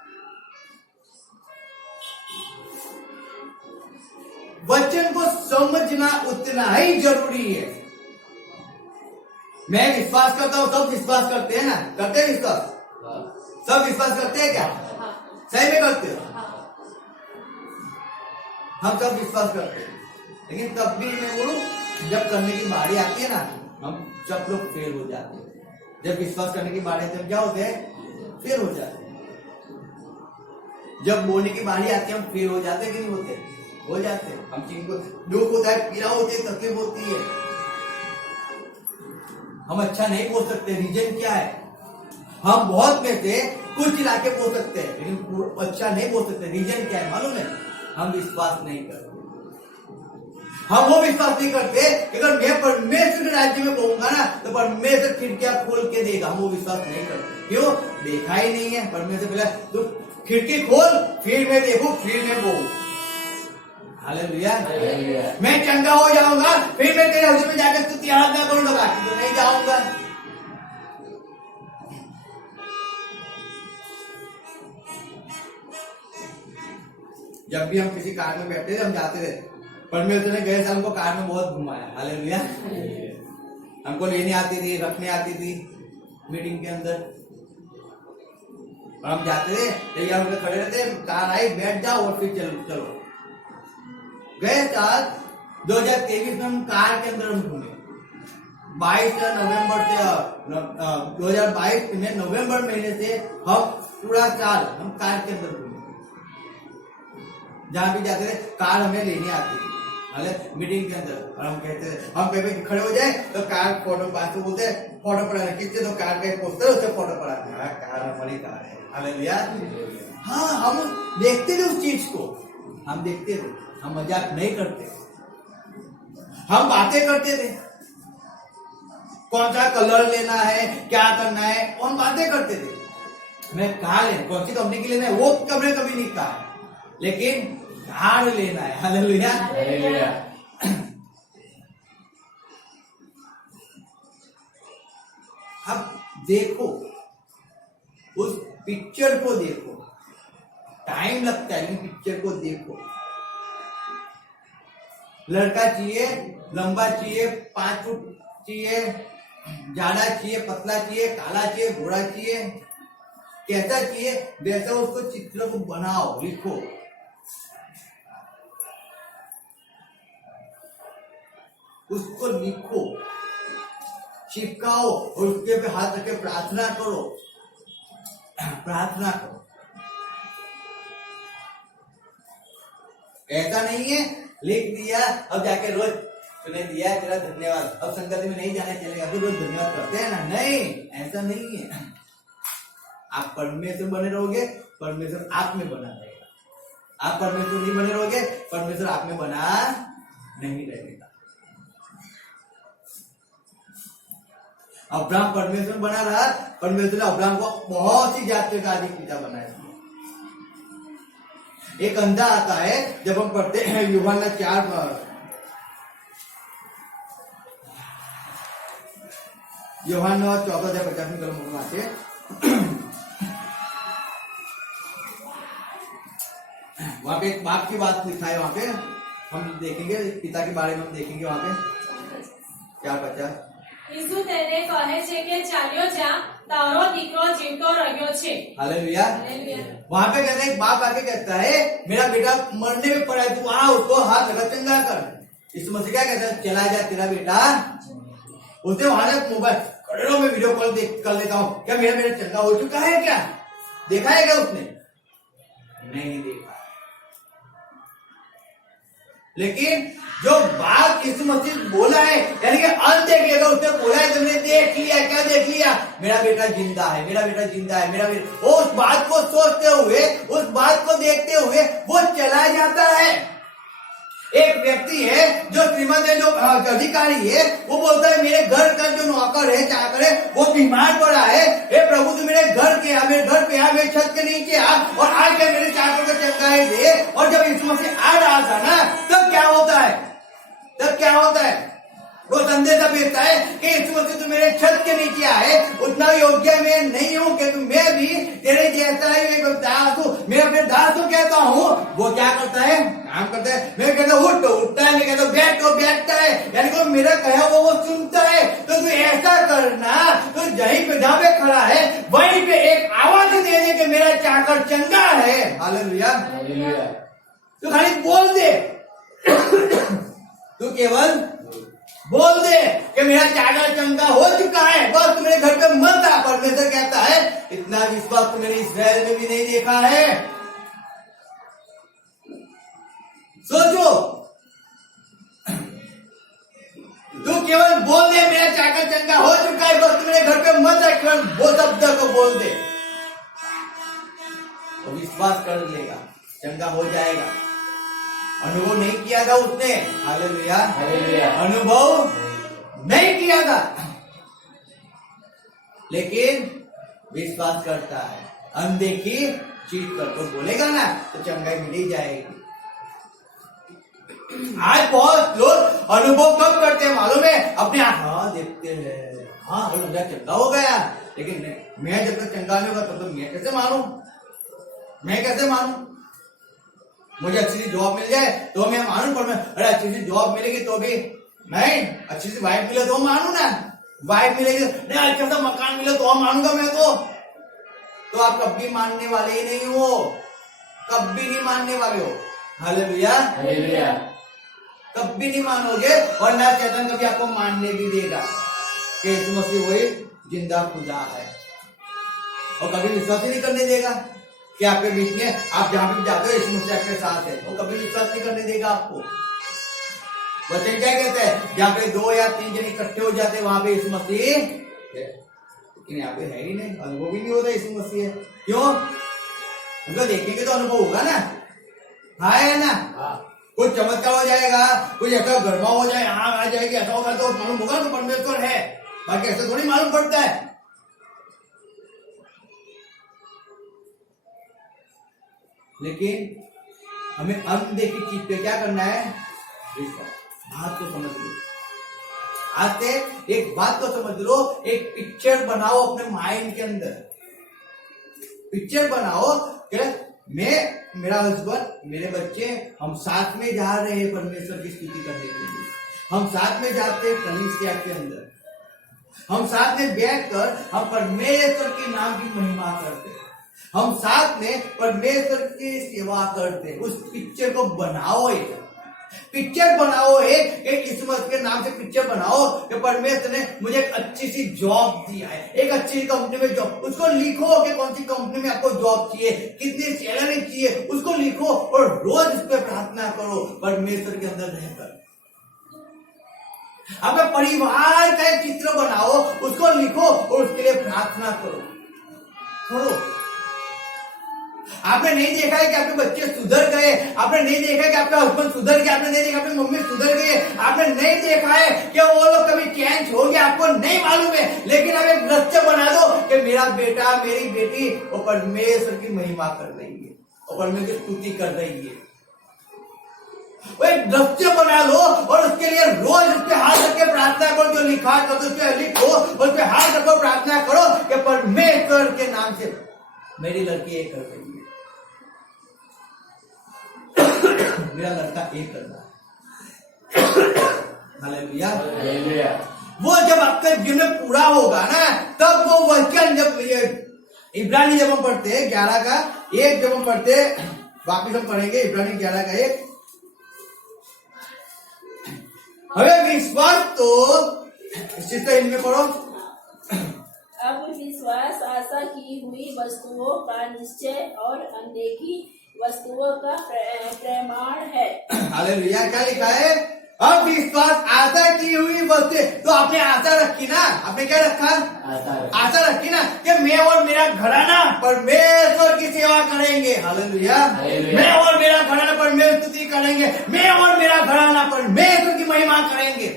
वचन को समझना उतना ही जरूरी है। मैं विश्वास करता हूं, सब विश्वास करते हैं ना? करते हैं विश्वास? सब विश्वास करते हैं क्या? सही में करते हो? हम सब विश्वास करते हैं, लेकिन तब भी मैं बोलूं, जब करने की बारी आती है ना, हम सब लोग फेल हो जाते हैं। जब विश्वास करने की बारी आती है, क्या होते हैं? फेल हो जाते हैं। जब बोलने की बारी आती है, हम फेल हो जाते हैं कि नहीं होते? हो जाते हैं। हम जिनको दुख होता है, पीड़ा होती है, तकलीफ होती है, हम अच्छा नहीं बोल सकते। रीजन क्या है? हम बहुत में से कुछ लाके बोल सकते हैं, लेकिन अच्छा नहीं बोल सकते। रीजन क्या है मालूम है? हम विश्वास नहीं करते। हम वो विश्वास नहीं करते कि अगर मैं परमेश्वर के राज्य में पहुंचूंगा ना तो परमेश्वर खिड़कियां खोल के देगा। हम वो विश्वास नहीं करते। क्यों? देखा ही नहीं है परमेश्वर। पहले तो खिड़की खोल, फिर मैं देखूं, फिर मैं बोलूं। हालेलुया। मैं चंगा हो जाऊंगा, फिर मैं तेरे हजूर में जाकर स्तुति आराधना करूंगा, बाकी तो नहीं जाऊंगा। जब भी हम किसी कार में बैठते थे, हम जाते थे, परमेश्वर ने गए साल हमको कार में बहुत घुमाया। हालेलुया। हमको लेने आती थी, रखने आती थी मीटिंग के अंदर, और हम जाते थे, तैयार होकर खड़े रहते, कार आई, बैठ जाओ और फिर चलो। गए साल 2023 में हम कार के अंदर हम घूमे। 22 नवंबर से 2022 में नवंबर महीने से हम पूरा साल हम कार के अंदर घूमे। जहां भी जाते थे कार हमें लेने आती थी मीटिंग के अंदर, और हम कहते थे, हम कहीं खड़े हो जाए तो कार फोटो पास बोलते फोटो पड़ा खींचते, तो कार का पोस्टर उससे फोटो पड़ा, कार हमारी कार है। हालेलुया। हाँ, हम देखते थे उस चीज को, हम देखते थे, हम मजाक नहीं करते, हम बातें करते थे, कौन सा कलर लेना है, क्या करना है, और हम बातें करते थे। मैं कार लेना, कौन सी कंपनी की लेना है वो कभी नहीं कहा, लेकिन कार लेना है। हालेलुया। अब देखो, उस पिक्चर को देखो, टाइम लगता है लेकिन पिक्चर को देखो। लड़का चाहिए, लंबा चाहिए, 5 फुट चाहिए, ज्यादा चाहिए, पतला चाहिए, काला चाहिए, गोरा चाहिए, कैसा चाहिए वैसा उसको चित्र को बनाओ, लिखो। उसको लिखो, चिपकाओ, और उसके पे हाथ रख के प्रार्थना करो, प्रार्थना करो। ऐसा नहीं है लिख दिया अब जाके रोज तूने दिया तेरा धन्यवाद, अब संगति में नहीं जाने चलेगा तो रोज धन्यवाद करते हैं ना। नहीं, ऐसा नहीं है। आप परमेश्वर बने रहोगे, परमेश्वर आप में बना रहेगा। आप परमेश्वर नहीं बने रहोगे, परमेश्वर आप में बना नहीं रहेगा। अब्राहम परमेश्वर बना रहा, परमेश्वर ने अब्राहम को बहुत सी जातियों का आदि पिता बनाया। एक अंधा आता है, जब हम पढ़ते हैं यूहन्ना 4 यूहन्ना 14:50 कलम आते, वहां पे एक बाप की बात लिखा है। वहां पे हम देखेंगे, पिता के बारे में हम देखेंगे। वहां पे 4:50 यीशु તેને કહે છે કે ચાલ્યો જા, તારો દીકરો જીવતો રહ્યો છે। हालेलुया। हालेलुया। वहां पे कहते हैं, बाप आके कहता है मेरा बेटा मरने में पड़ा है, तू आ उसको हाथ लगा चंगा कर। यीशु मसीह क्या कहता है? चला जा, तेरा बेटा। उसने वहां से मोबाइल करोड़ों में वीडियो कॉल कर लेता हूँ, क्या मेरा बेटा चंगा हो चुका है? क्या देखा है क्या उसने? नहीं देखा। लेकिन जो बात यीशु मसीह बोला है, यानी कि अंत देखिएगा, उसने बोला है तुमने देख लिया। क्या देख लिया? मेरा बेटा जिंदा है, मेरा बेटा जिंदा है, मेरा बेटा। उस बात को सोचते हुए, उस बात को देखते हुए वो चला जाता है। एक व्यक्ति है जो श्रीमंत है, जो अधिकारी है, वो बोलता है मेरे घर का जो नौकर है, चाकर है, वो बीमार पड़ा है, हे प्रभु तू मेरे घर के आ, मेरे घर पे आ, मेरे छत के नीचे आ और आके मेरे चाकर को चंगाई दे। और जब यीशु मसीह आ रहा था ना, तब क्या होता है? तब क्या होता है? वो संदेशा भेजता है कि यीशु मसीह तू मेरे छत के नीचे आए, उतना योग्य मैं नहीं हूं कि मैं भी तेरे जैसा ही एक दास हूं, मैं अपने दास को कहता हूं। वो क्या करता है? काम करता है। मैं कहता उठ तो उठता है, नहीं कहता बैठ तो बैठता है, यानी कि मेरा कहा वो सुनता है। तो तू ऐसा करना, तो जहीं पे जहां पे खड़ा है वहीं पे एक आवाज दे दे कि मेरा चाकर चंगा है। हालेलुया। तू खाली बोल दे, तू केवल बोल दे कि मेरा चाकर चंगा हो चुका है, बस तू मेरे घर पे मत आ। परमेश्वर कहता है इतना विश्वास तो मेरे इस्राएल में भी नहीं देखा है। सोचो बोल दे मेरा चाकर चंगा हो चुका है, बस मेरे घर पे मत रख, वो शब्द को बोल दे, वो विश्वास कर लेगा, चंगा हो जाएगा। अनुभव नहीं किया था उसने, हालेलुया, अनुभव नहीं किया था, लेकिन विश्वास करता है। अनदेखी चीज कर तो बोलेगा ना तो चंगाई मिल ही जाएगी। आज बहुत लोग अनुभव कब करते हैं मालूम है? अपने हाँ देखते हैं, हाँ मेरा चंगा हो गया, लेकिन मैं जब तक चंगा नहीं होगा तब तो मैं कैसे मानूं? मैं कैसे मानूं? मुझे अच्छी सी जॉब मिल जाए तो मैं मानूं, पर मैं अरे अच्छी सी जॉब मिलेगी तो भी नहीं, अच्छी सी वाइफ मिले तो मानू ना, वाइफ मिलेगी नहीं, अच्छा सा मकान मिले तो मानूंगा मैं तो आप कभी मानने वाले ही नहीं हो, कभी नहीं मानने वाले हो। हालेलुया, कभी नहीं मानोगे, और ना शैतान कभी आपको मानने भी देगा कि यीशु मसीह वही जिंदा खुदा है, और कभी विश्वास ही नहीं करने देगा कि आपके बीच में आप जहां भी जाते हो यीशु मसीह आपके साथ है, वो कभी विश्वास नहीं करने देगा आपको। वचन क्या कहते हैं? जहां पे 2 या 3 जन इकट्ठे हो जाते हैं वहां पे यीशु मसीह है, लेकिन यहाँ पे है ही नहीं, अनुभव भी नहीं होता यीशु मसीह है। क्यों? उनको देखेंगे तो अनुभव होगा ना, हाँ है ना, कुछ चमत्कार हो जाएगा, कुछ ऐसा गरमा हो जाए, आग आ जाएगी, ऐसा होगा तो मालूम होगा तो परमेश्वर है, बाकी ऐसे थोड़ी मालूम पड़ता है। लेकिन हमें अनदेखी चीज पे क्या करना है? विश्वास। बात को समझ लो, आज से एक बात को समझ लो, एक पिक्चर बनाओ अपने माइंड के अंदर, पिक्चर बनाओ कि मैं, मेरा हस्बैंड, मेरे बच्चे, हम साथ में जा रहे हैं परमेश्वर की स्तुति करने के लिए, हम साथ में जाते हैं कलीसिया के अंदर, हम साथ में बैठकर हम परमेश्वर के नाम की महिमा करते हैं, हम साथ में परमेश्वर की सेवा करते हैं। उस पिक्चर को बनाओ, एक पिक्चर बनाओ, एक यीशु मसीह के नाम से पिक्चर बनाओ कि परमेश्वर ने मुझे एक अच्छी सी जॉब दिया है, एक अच्छी कंपनी में जॉब, उसको लिखो कि कौन सी कंपनी में आपको जॉब चाहिए, कितनी सैलरी चाहिए, उसको लिखो और रोज उस पर प्रार्थना करो परमेश्वर के अंदर रहकर। अपने परिवार का एक चित्र बनाओ, उसको लिखो और उसके लिए प्रार्थना करो। आपने नहीं देखा है कि आपके बच्चे सुधर गए, आपने नहीं देखा है कि आपका हस्बैंड सुधर गया, आपने नहीं देखा आपकी मम्मी सुधर गई है, आपने नहीं देखा है कि वो लोग कभी चेंज हो गया, आपको नहीं मालूम है, लेकिन आप एक दृश्य बना दो कि मेरा बेटा, मेरी बेटी वो परमेश्वर की महिमा कर रही है, वो परमेश्वर की स्तुति कर रही है। वो एक दृश्य बना लो और उसके लिए रोज उस पे हाथ रख के प्रार्थना करो, जो लिखा है तो उस पे लिखो, उस पे हाथ रखो, प्रार्थना करो कि परमेश्वर के नाम से मेरी लड़की एक कर रही है, मेरा लड़का एक करना है। हालेलुया। वो जब आपके जीवन में पूरा होगा ना, तब वो वचन, जब इब्रानी जब हम पढ़ते हैं 11 का 1, जब हम पढ़ते हैं, वापिस हम पढ़ेंगे इब्रानी 11 का 1। हमें विश्वास तो इनमें पढ़ो। अब विश्वास आशा की हुई वस्तुओं का निश्चय और अनदेखी वस्तुओं का प्रमाण है। हालेलुया। क्या लिखा है? अब विश्वास आशा की हुई वस्तु, तो आपने आशा रखी ना, आपने क्या रखा? आशा रखी ना कि मैं और मेरा घराना परमेश्वर की सेवा करेंगे। हालेलुया। मैं और मेरा घराना परमेश्वर की स्तुति करेंगे, मैं और मेरा घराना परमेश्वर की महिमा करेंगे।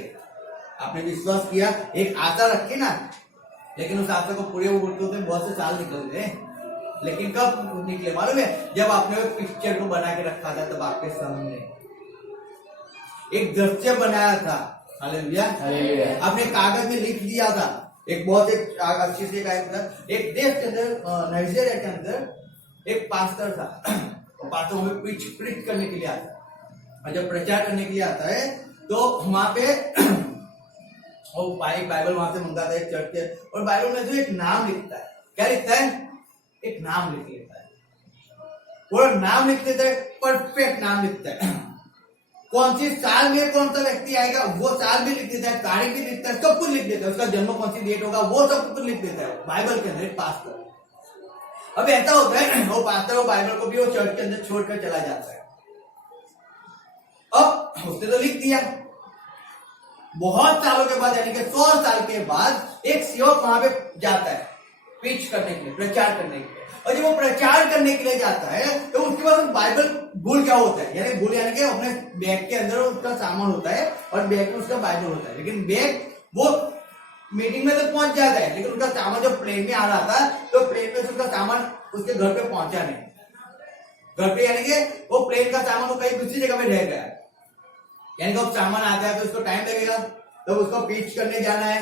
आपने विश्वास किया, एक आशा रखी ना, लेकिन उस आशा को पूरे होते होते बहुत से साल निकल गए, लेकिन कब निकले मालूम है? जब आपने वो पिक्चर को बना के रखा था, तब आपके सामने एक दृश्य बनाया था। हालेलुया। आपने कागज में लिख दिया था, एक बहुत एक अच्छी से एक देश के अंदर, नाइजीरिया के अंदर एक पास्टर था, और पास्टर हमें प्रीच करने के लिए आता है, और जब प्रचार करने के लिए आता है तो वहां पे वो बाइबल वहां से मंगाता है चर्च के, और बाइबल में जो एक नाम लिखता है, क्या लिखता है? एक नाम लिख लेता है, और नाम लिख लेता है, परफेक्ट नाम लिखता है, कौन सी साल में कौन सा व्यक्ति आएगा वो साल भी लिख देता है, तारीख भी लिखता है, सब कुछ लिख देता है, उसका जन्म कौन सी डेट होगा वो सब कुछ लिख देता है बाइबल के अंदर, एक पास्टर। अब ऐसा होता है, वो पास्टर वो बाइबल को भी वो चर्च के अंदर छोड़कर चला जाता है। अब उसने तो लिख दिया, बहुत सालों के बाद यानी कि 100 साल के बाद एक सेवक वहां पे जाता है प्रीच करने के लिए, प्रचार करने के लिए। और जब वो प्रचार करने के लिए जाता है तो उसके बाद बाइबल भूल क्या होता है, यानी भूल यानी कि अपने बैग के अंदर उसका सामान होता है और बैग में उसका बाइबल होता है, लेकिन बैग वो मीटिंग में तो पहुंच जाता है, लेकिन उसका सामान जब प्लेन में आ रहा था तो प्लेन में से उसका सामान उसके घर पे पहुंचा नहीं। घर पे यानी कि वो प्लेन का सामान वो कहीं दूसरी जगह पे रह गया, यानी कि सामान आता है तो उसको टाइम लगेगा, तो उसको पीच करने जाना है,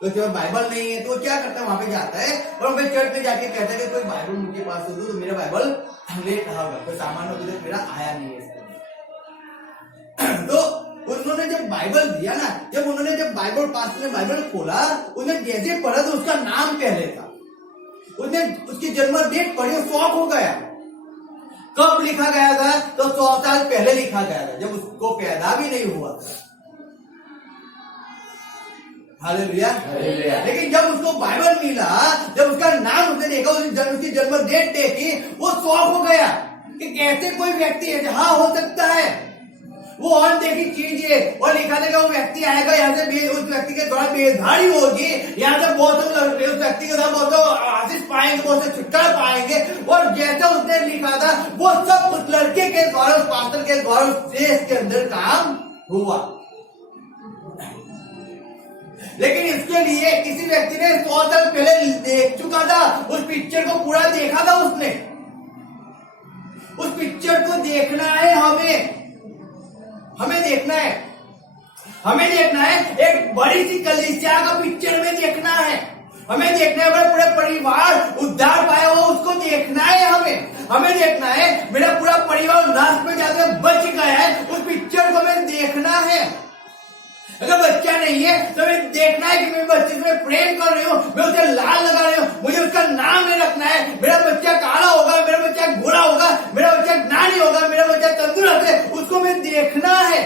तो जब बाइबल नहीं है तो वो क्या करता है, वहां पे जाता है और वहां पे चर्च में जाके कहता है कि कोई बाइबल मुझे पास हो तो मेरा बाइबल लेट होगा, तो सामान अभी तक मेरा आया नहीं है। तो उन्होंने जब बाइबल दिया ना, जब उन्होंने जब बाइबल पास में बाइबल खोला, उन्हें जैसे पढ़ा तो उसका नाम पहले था, उसने उसकी जन्म डेट पढ़ी, शॉक हो गया। कब लिखा गया था, तो 100 साल पहले लिखा गया था, जब उसको पैदा भी नहीं हुआ था। हालेलुया। लेकिन जब उसको बाइबल मिला, जब उसका नाम उसने देखा, उसकी जन्म डेट देखी, वो शॉक हो गया कि कैसे कोई व्यक्ति है, हाँ हो सकता है, वो अनदेखी चीज है। और लिखा था कि वो व्यक्ति आएगा यहाँ से, उस व्यक्ति के द्वारा बेधारी होगी, यहाँ से बहुत उस व्यक्ति के द्वारा बहुत आशीष पाएंगे, बहुत से छुटकारा पाएंगे। और जैसा उसने लिखा था वो सब उस लड़के के द्वारा, उस पास्टर के द्वारा उस देश के अंदर काम हुआ। लेकिन इसके लिए किसी व्यक्ति ने 100 साल पहले देख चुका था, उस पिक्चर को पूरा देखा था उसने। उस पिक्चर को देखना है हमें देखना है, हमें देखना है, एक बड़ी सी कलीसिया का पिक्चर में देखना है, हमें देखना है मेरा पूरा परिवार उद्धार पाया हो, उसको देखना है हमें देखना है मेरा पूरा परिवार नाश में जाकर बच गया है, उस पिक्चर को हमें देखना है। अगर बच्चा नहीं है तो मैं देखना है कि मैं बच्चे से प्रेम कर रही हूँ, मैं उसे लाल लगा रही हूँ, मुझे उसका नाम नहीं रखना है। मेरा बच्चा काला होगा, मेरा बच्चा गोरा होगा, मेरा बच्चा ज्ञानी होगा, मेरा बच्चा तंदुरुस्त है, उसको मैं देखना है।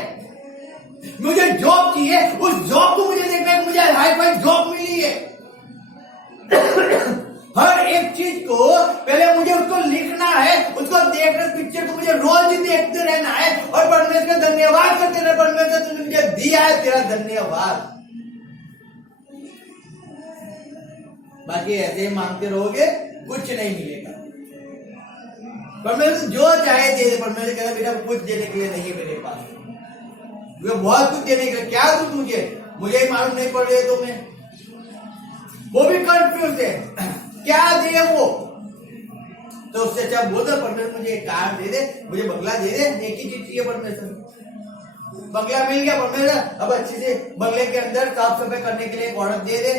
मुझे जॉब चाहिए, उस जॉब को मुझे देखना है, मुझे हाई फाई जॉब मिली है। हर एक चीज को पहले मुझे उसको लिखना है, उसको देखना, पिक्चर को मुझे रोज ही देखते रहना है और परमेश्वर का धन्यवाद करते रहना, परमेश्वर तुमने मुझे दिया है, तेरा धन्यवाद। बाकी ऐसे ही मांगते रहोगे कुछ नहीं मिलेगा। परमेश्वर जो चाहे दे दे, परमेश्वर कहता बेटा कुछ देने के लिए नहीं है मेरे पास, बहुत कुछ देने के लिए, क्या दूं मुझे मालूम नहीं पड़ रही है तुम्हें, वो भी कंफ्यूज है क्या दे वो। तो उससे अच्छा बोल दो परमेश्वर मुझे एक कार दे दे, मुझे बंगला दे दे, एक ही चीज चाहिए परमेश्वर। बंगला मिल गया परमेश्वर, अब अच्छे से बंगले के अंदर साफ सफाई करने के लिए एक औरत दे दे,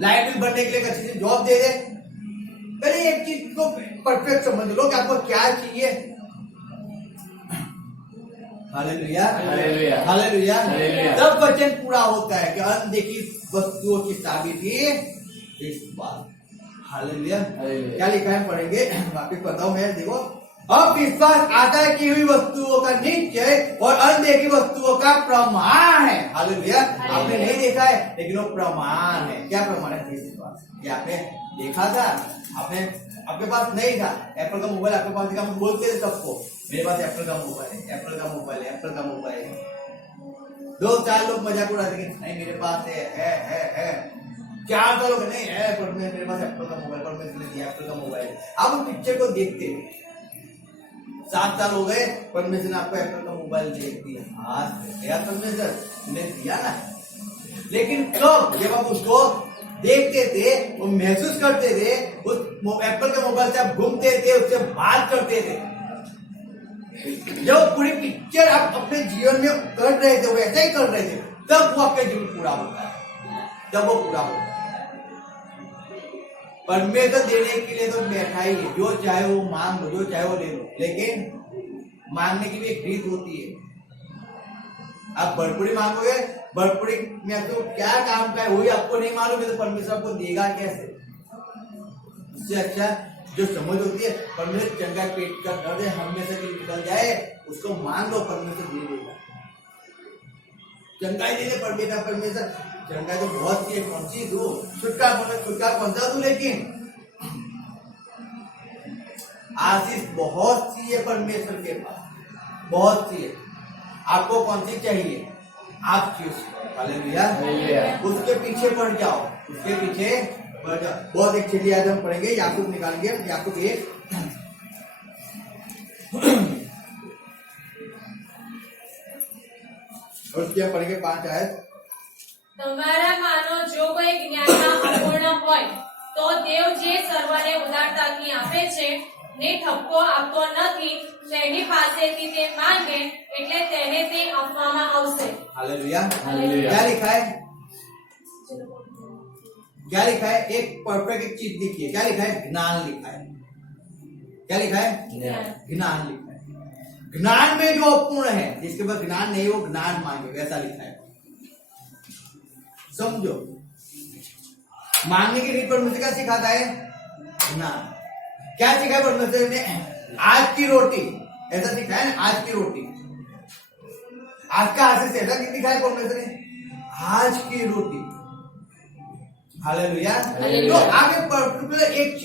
लाइट बिल भरने के लिए अच्छी से जॉब दे दे। पहले एक चीज को परफेक्ट समझ लो कि आपको क्या चाहिए। Hallelujah, hallelujah, hallelujah. तब वचन पूरा होता है कि अनदेखी वस्तुओं की साबिती विश्वास। हालेलुया। क्या लिखा है पढ़ेंगे, वापिस बताओ मैं, देखो अब विश्वास आता है की हुई वस्तुओं का निश्चय और अनदेखी वस्तुओं का प्रमाण है। हालेलुया। आपने नहीं देखा है लेकिन वो प्रमाण है। क्या प्रमाण है? विश्वास। क्या आपने देखा था? आपके पास नहीं था, एप्पल का मोबाइल आपके पास, हम बोलते थे सबको मेरे पास एप्पल का मोबाइल है, एप्पल का मोबाइल है, एप्पल का मोबाइल है। 2-4 लोग मजाक उड़ा देंगे, नहीं मेरे पास है। 4 लोग नहीं है, पर मेरे पास एप्पल का मोबाइल, पर मैंने दिया एप्पल का मोबाइल। आप उस पिक्चर को देखते 7 साल हो गए, परमेश्वर ने आपको एप्पल का मोबाइल दे दिया, आज परमेश्वर ने दिया ना। लेकिन कब जब आप उसको देखते थे, वो महसूस करते थे, उस एप्पल के मोबाइल से आप घूमते थे, उससे बात करते थे, जब पूरी पिक्चर आप अपने जीवन में कर रहे थे, वैसा ही कर रहे थे, तब वो आपका जीवन पूरा होता है, तब वो पूरा होता है। परमेश्वर देने के लिए तो बैठा ही है, जो चाहे वो मांग लो, जो चाहे वो ले लो, लेकिन मांगने की भी एक रीत होती है। आप भरपूरी मांगोगे, भरपूरी में आपको क्या काम का है वही आपको नहीं मालूम है, तो परमेश्वर आपको देगा कैसे? इससे अच्छा जो समझ होती है, परमेश्वर चंगा पेट का दर्द है हमेशा के लिए निकल जाए, उसको मान लो, परमेश्वर दे देगा। चंगाई दे दे परमेश्वर, चंगाई तो बहुत सी कौन सी दो, छुटकारा कौन सा दू, लेकिन आशीष बहुत सी है परमेश्वर के पास, बहुत सी है। आपको कौन सी चाहिए? आप चूज। हालेलुया। उसके पीछे पड़ जाओ, उसके पीछे पड़ जाओ। बहुत एक छेली आज हम पढ़ेंगे, याकूब निकालेंगे, याकूब 1 और उसके पढ़ेंगे 5 आयत। તમારા માનો જો કોઈ જ્ઞાનમાં અપૂર્ણ હોય તો દેવ જે સર્વને ઉદારતાથી આપે છે ને ઠપકો આપતો નથી, તેની પાસેથી તે માંગે એટલે તેને તે આપવામાં આવશે। हालेलुया। क्या लिखा है? क्या लिखा है? एक परफेक्ट एक चीज लिखिए। क्या लिखा है? ज्ञान लिखा है। क्या लिखा है? ज्ञान लिखा है। ज्ञान में जो अपूर्ण है, जिसके पास ज्ञान नहीं वो ज्ञान मांगे, वैसा लिखा है। समझो, मांगने की रीत परमेश्वर क्या सिखाता है? ज्ञान। क्या सिखाया परमेश्वर ने? आज की रोटी, ऐसा सिखाया ना, आज की रोटी। आज का आशीष ऐसा नहीं दिखाया परमेश्वर ने, आज की रोटी। हालेलुया। तो आगे पर्टिकुलर एक चीज